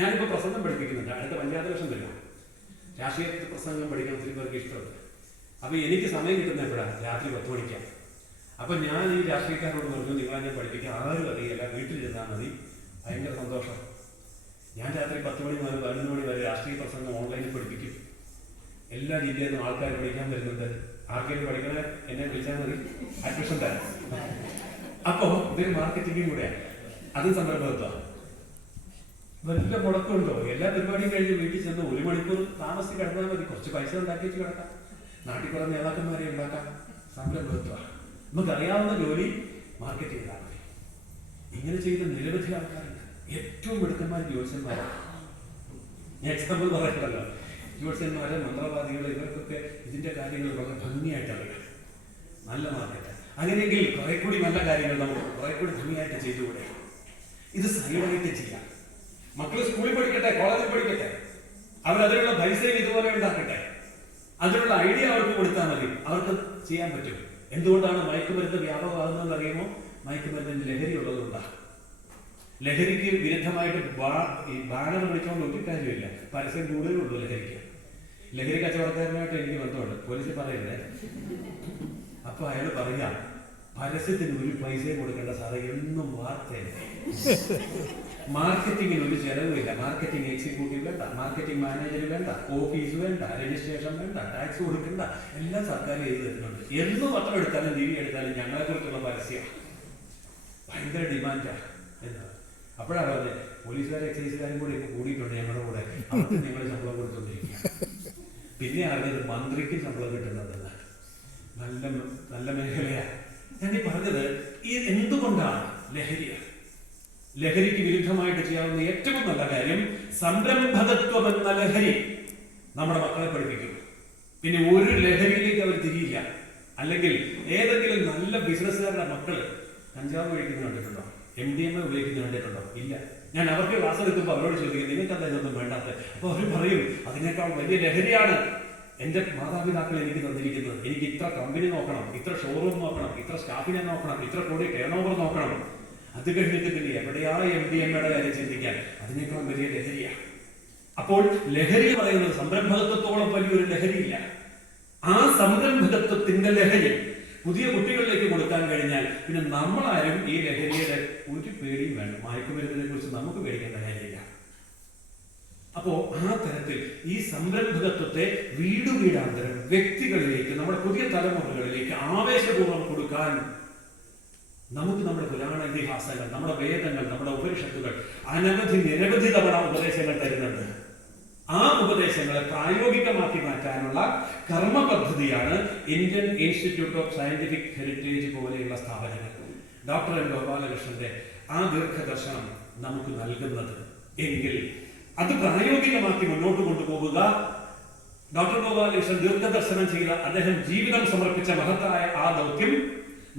ഞാനിപ്പോൾ പ്രസംഗം പഠിപ്പിക്കുന്നുണ്ട്. അടുത്ത പഞ്ചായത്ത് ലക്ഷം വരിക. രാഷ്ട്രീയ പ്രസംഗം പഠിക്കാൻ ഒത്തിരി പേർക്ക് ഇഷ്ടമുണ്ട്. അപ്പോൾ എനിക്ക് സമയം കിട്ടുന്ന എപ്പോഴാണ്? രാത്രി 10 മണിക്കാണ്. അപ്പം ഞാൻ ഈ രാഷ്ട്രീയക്കാരോട് പറഞ്ഞു, നിങ്ങളെ ഞാൻ പഠിപ്പിക്കാൻ ആരും അറിയില്ല, വീട്ടിലിരുന്നാൽ മതി. ഭയങ്കര സന്തോഷം. ഞാൻ രാത്രി 10 മണി മുതൽ 11 മണി വരെ രാഷ്ട്രീയ പ്രസംഗം ഓൺലൈനിൽ പഠിപ്പിക്കും. എല്ലാ ജില്ലയിൽ നിന്നും ആൾക്കാർ പഠിക്കാൻ വരുന്നുണ്ട്. ആർക്കെങ്കിലും പഠിക്കണേ എന്നെ വിളിച്ചാൽ മതി, അഡ്മിഷൻ തരാം. അപ്പോൾ ഇതൊരു മാർക്കറ്റിംഗും കൂടെയാണ്, അതും സംരംഭത്വമാണ്. വലിയ മുടക്കമുണ്ടോ? എല്ലാ പരിപാടിയും കഴിഞ്ഞ് വീട്ടിൽ ചെന്ന് 1 മണിക്കൂർ താമസിച്ച് കിടന്നാൽ മതി. കുറച്ച് പൈസ ഉണ്ടാക്കി വെച്ച് കിടക്കാം. നാട്ടിൽ കുറേ നേതാക്കന്മാരെ ഉണ്ടാക്കാം. സംരംഭത്വമാണ്. നമുക്കറിയാവുന്ന ജോലി മാർക്കറ്റ് ചെയ്താൽ മതി. ഇങ്ങനെ ചെയ്ത നിരവധി ആൾക്കാരുണ്ട്. ഏറ്റവും മിടുക്കന്മാർ ജ്യോത്സ്യന്മാരാണ്. ഞാൻ എക്സാമ്പിൾ പറയുന്നല്ലോ, ജ്യോത്സ്യന്മാരെ, മന്ത്രവാദികൾ, ഇവർക്കൊക്കെ ഇതിന്റെ കാര്യങ്ങൾ വളരെ ഭംഗിയായിട്ട് അറിയാം. നല്ല മാർക്കറ്റ്. അങ്ങനെയെങ്കിൽ കുറെ കൂടി നല്ല കാര്യങ്ങൾ നമുക്ക് കുറെ കൂടി ഭംഗിയായിട്ട് ചെയ്തുകൂടെ? ഇത് സൈഡായിട്ട് ചെയ്യാം. മക്കൾ സ്കൂളിൽ പഠിക്കട്ടെ, കോളേജിൽ പഠിക്കട്ടെ, അവരതിനുള്ള പൈസയും ഇതുപോലെ ഉണ്ടാക്കട്ടെ. അതിനുള്ള ഐഡിയ അവർക്ക് കൊടുത്താൽ മതി, അവർക്ക് ചെയ്യാൻ പറ്റും. എന്തുകൊണ്ടാണ് മയക്കുമരുന്ന് വ്യാപകമാകുന്നതെന്ന് അറിയുമോ? മയക്കുമരുന്നിന് ലഹരി ഉള്ളതുകൊണ്ടാണ്. ലഹരിക്ക് വിരുദ്ധമായിട്ട് ഈ ബാനർ വിളിച്ചുകൊണ്ട് ഒരു കാര്യമില്ല. പരസ്യം കൂടുതലുള്ളൂ ലഹരിക്ക്. ലഹരി കച്ചവടക്കാരനായിട്ട് എനിക്ക് ബന്ധമുണ്ട്, പോലീസ് പറയണ്ടേ. അപ്പൊ അയാൾ പറയാം, പരസ്യത്തിന് ഒരു പൈസയും കൊടുക്കേണ്ട സാറേ, എന്നും വാർത്തയല്ലേ. മാർക്കറ്റിങ്ങിന് ഒരു ചെലവുമില്ല. മാർക്കറ്റിംഗ് എക്സിക്യൂട്ടീവ് വേണ്ട, മാർക്കറ്റിംഗ് മാനേജർ വേണ്ട, ഓഫീസ് വേണ്ട, രജിസ്ട്രേഷൻ വേണ്ട, ടാക്സ് കൊടുക്കണ്ട, എല്ലാം സർക്കാർ ചെയ്ത് തരുന്നുണ്ട്. എന്ന് പത്രം എടുത്താലും TV എടുത്താലും ഞങ്ങളെ കുറിച്ചുള്ള പരസ്യം ഭയങ്കര ഡിമാൻഡാണ് എന്നാണ്. അപ്പോഴാണ് പറഞ്ഞത്, പോലീസുകാരും എക്സൈസുകാരും കൂടി ഇപ്പോൾ കൂടിയിട്ടുണ്ട് ഞങ്ങളുടെ കൂടെ, അവർക്ക് ഞങ്ങൾ ശമ്പളം കൊടുത്തുകൊണ്ടിരിക്കുക. പിന്നെ അറിഞ്ഞത് മന്ത്രിക്ക് ശമ്പളം കിട്ടുന്നതെന്ന്. നല്ല നല്ല മേഖലയാണ്. ഞാൻ ഈ പറഞ്ഞത് ഈ എന്തുകൊണ്ടാണ് ലഹരിക്ക് വിരുദ്ധമായിട്ട് ചെയ്യാവുന്ന ഏറ്റവും നല്ല കാര്യം സംരംഭകത്വം എന്ന ലഹരി നമ്മുടെ മക്കളെ പഠിപ്പിക്കും. പിന്നെ ഒരു ലഹരിയിലേക്ക് അവർ തിരിയില്ല. അല്ലെങ്കിൽ ഏതെങ്കിലും നല്ല ബിസിനസ്സുകാരുടെ മക്കള് കഞ്ചാവ് കഴിക്കുന്നത് കണ്ടിട്ടുണ്ടോ? MDMA ഉപയോഗിക്കുന്നത് കണ്ടിട്ടുണ്ടോ? ഇല്ല. ഞാൻ അവർക്ക് ക്ലാസ് എടുക്കുമ്പോൾ അവരോട് ചോദിക്കും, നിങ്ങൾക്ക് എന്താ ഇതൊന്നും വേണ്ടാത്ത? അപ്പോൾ അവർ പറയും, അതിനേക്കാൾ വലിയ ലഹരിയാണ് എൻ്റെ മാതാപിതാക്കൾ എനിക്ക് തന്നിരിക്കുന്നത്. എനിക്ക് ഇത്ര കമ്പനി നോക്കണം, ഇത്ര ഷോറൂം നോക്കണം, ഇത്ര സ്റ്റാഫിനെ നോക്കണം, ഇത്ര കോടി ടേൺ ഓവർ നോക്കണം. അത് കഴിഞ്ഞിട്ട് പിന്നെ എവിടെയാ MDMA കാര്യം ചിന്തിക്കാൻ? അതിനേക്കാൾ വലിയ ലഹരിയാണ്. അപ്പോൾ ലഹരി പറയുന്നത് സംരംഭകത്വത്തോളം വലിയൊരു ലഹരിയില്ല. ആ സംരംഭകത്വത്തിന്റെ ലഹരി പുതിയ കുട്ടികളിലേക്ക് കൊടുക്കാൻ കഴിഞ്ഞാൽ പിന്നെ നമ്മളാരും ഈ ലഹരിയുടെ ഒരു പേടിയും വേണ്ട. മയക്കുമരുന്നിനെ കുറിച്ച് നമുക്ക് പേടിക്കേണ്ട കാര്യമില്ല. അപ്പോ ആ തരത്തിൽ ഈ സംരംഭകത്വത്തെ വീടാന്തരം വ്യക്തികളിലേക്ക്, നമ്മുടെ പുതിയ തലമുറകളിലേക്ക് ആവേശപൂർവ്വം കൊടുക്കാൻ നമുക്ക് നമ്മുടെ പുരാണ ഇതിഹാസങ്ങൾ, നമ്മുടെ വേദങ്ങൾ, നമ്മുടെ ഉപനിഷത്തുകൾ നിരവധി തവണ ഉപദേശങ്ങൾ തരുന്നുണ്ട്. ആ ഉപദേശങ്ങളെ പ്രായോഗികമാക്കി മാറ്റാനുള്ള കർമ്മ പദ്ധതിയാണ് Indian institute of scientific heritage പോലെയുള്ള സ്ഥാപനങ്ങൾ. ഡോക്ടർ എൻ ഗോപാലകൃഷ്ണന്റെ ആ ദീർഘദർശനം നമുക്ക് നൽകുന്നത്. എങ്കിൽ അത് പ്രായോഗികമാക്കി മുന്നോട്ട് കൊണ്ടുപോകുക. ഡോക്ടർ ഗോപാലകൃഷ്ണൻ ദീർഘദർശനം ചെയ്ത, അദ്ദേഹം ജീവിതം സമർപ്പിച്ച മഹത്തായ ആ ദൗത്യം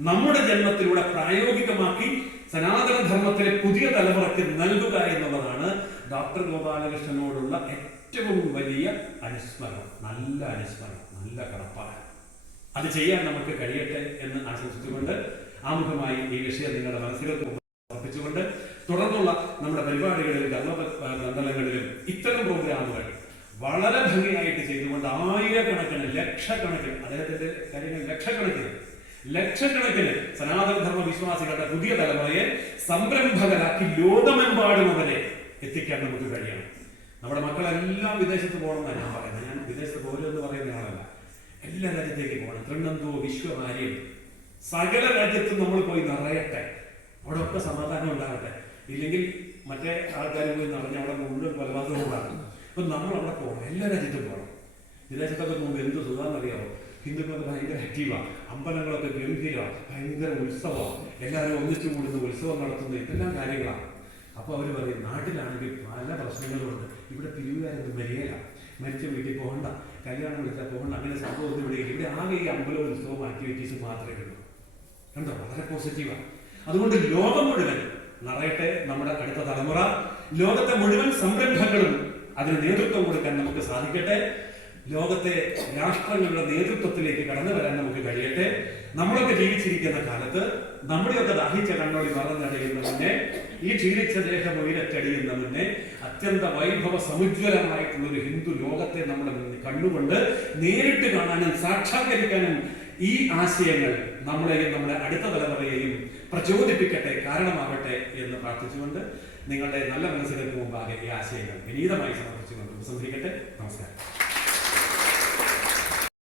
നമ്മുടെ ജന്മത്തിലൂടെ പ്രായോഗികമാക്കി സനാതന ധർമ്മത്തിലെ പുതിയ തലമുറയ്ക്ക് നൽകുക എന്നുള്ളതാണ് ഡോക്ടർ ഗോപാലകൃഷ്ണനോടുള്ള ഏറ്റവും വലിയ അനുസ്മരണം. നല്ല അനുസ്മരണം, നല്ല കടപ്പാട്. അത് ചെയ്യാൻ നമുക്ക് കഴിയട്ടെ എന്ന് ആശംസിച്ചുകൊണ്ട് ആമുഖമായി ഈ വിഷയം നിങ്ങളുടെ മനസ്സിലേക്ക് സമർപ്പിച്ചുകൊണ്ട് തുടർന്നുള്ള നമ്മുടെ പരിപാടികളിലും കർമ്മമണ്ഡലങ്ങളിലും ഇത്തരം പ്രോഗ്രാമുകൾ വളരെ ഭംഗിയായിട്ട് ചെയ്തുകൊണ്ട് ആയിരക്കണക്കിന് ലക്ഷക്കണക്കിന്, അദ്ദേഹത്തിന്റെ കാര്യങ്ങൾ ലക്ഷക്കണക്കിന് സനാതനധർമ്മ വിശ്വാസികളുടെ പുതിയ തലമുറയെ സംരംഭകരാക്കി ലോകമെമ്പാടും അവരെ എത്തിക്കാൻ നമുക്ക് കഴിയണം. നമ്മുടെ മക്കളെല്ലാം വിദേശത്ത് പോകണമെന്നാണ് ഞാൻ പറയുന്നത്. ഞാൻ വിദേശത്ത് പോലെന്ന് പറയുന്ന ആളല്ല. എല്ലാ രാജ്യത്തേക്ക് പോകണം. തൃണ്ണന്തോ വിശ്വകാര്യം സകല രാജ്യത്തും നമ്മൾ പോയി നിറയട്ടെ. അവിടെ ഒക്കെ സമാധാനം ഉണ്ടാകട്ടെ. ഇല്ലെങ്കിൽ മറ്റേ ആൾക്കാർ പോയി നിറഞ്ഞ അവിടെ മുഴുവൻ കൊലപാതകം ഉണ്ടാകും. അപ്പൊ നമ്മൾ അവിടെ പോകണം, എല്ലാ രാജ്യത്തും പോകണം. വിദേശത്തൊക്കെ പോകുമ്പോൾ എന്ത് സുഖാന്നറിയാമോ? ഹിന്ദുക്കളൊക്കെ ഭയങ്കര ആക്റ്റീവാണ്, അമ്പലങ്ങളൊക്കെ ഗംഭീരമാണ്, ഭയങ്കര ഉത്സവമാണ്, എല്ലാവരും ഒന്നിച്ചു കൂടുന്ന ഉത്സവം നടത്തുന്ന ഇതെല്ലാം കാര്യങ്ങളാണ്. അപ്പോൾ അവർ പറയും, നാട്ടിലാണെങ്കിൽ പല പ്രശ്നങ്ങളുണ്ട്, ഇവിടെ പിരിവുകാരൊന്നും വരികയില്ല, മരിച്ച വീട്ടിൽ പോകണ്ട, കല്യാണം വിളിച്ചാൽ പോകണ്ട, അങ്ങനെ സംഭവത്തിൽ വിടുകയില്ല. ഇവിടെ ആകെ ഈ അമ്പലവും ഉത്സവവും ആക്ടിവിറ്റീസ് മാത്രമേ ഉള്ളൂ. കണ്ടോ, വളരെ പോസിറ്റീവാണ്. അതുകൊണ്ട് ലോകം മുഴുവൻ നിറയട്ടെ നമ്മുടെ അടുത്ത തലമുറ. ലോകത്തെ മുഴുവൻ സംരംഭങ്ങളും അതിന് നേതൃത്വം കൊടുക്കാൻ നമുക്ക് സാധിക്കട്ടെ. ലോകത്തെ രാഷ്ട്രങ്ങളുടെ നേതൃത്വത്തിലേക്ക് കടന്നു വരാൻ നമുക്ക് കഴിയട്ടെ. നമ്മളൊക്കെ ജീവിച്ചിരിക്കുന്ന കാലത്ത് നമ്മുടെയൊക്കെ ദാഹിച്ച കണ്ണോടി മറന്നടയുന്ന മുന്നേ, ഈ ക്ഷീണിച്ച ദേഹം ഉയരറ്റടിയുന്ന മുന്നേ അത്യന്ത വൈഭവ സമുജ്വലമായിട്ടുള്ളൊരു ഹിന്ദു ലോകത്തെ നമ്മൾ കണ്ണുകൊണ്ട് നേരിട്ട് കാണാനും സാക്ഷാത്കരിക്കാനും ഈ ആശയങ്ങൾ നമ്മളെയും നമ്മുടെ അടുത്ത തലമുറയെയും പ്രചോദിപ്പിക്കട്ടെ, കാരണമാകട്ടെ എന്ന് പ്രാർത്ഥിച്ചുകൊണ്ട് നിങ്ങളുടെ നല്ല മനസ്സുകൾക്ക് മുമ്പാകെ ഈ ആശയങ്ങൾ വിനീതമായി സമർപ്പിച്ചുകൊണ്ട് ഉപസംഹരിക്കട്ടെ. നമസ്കാരം.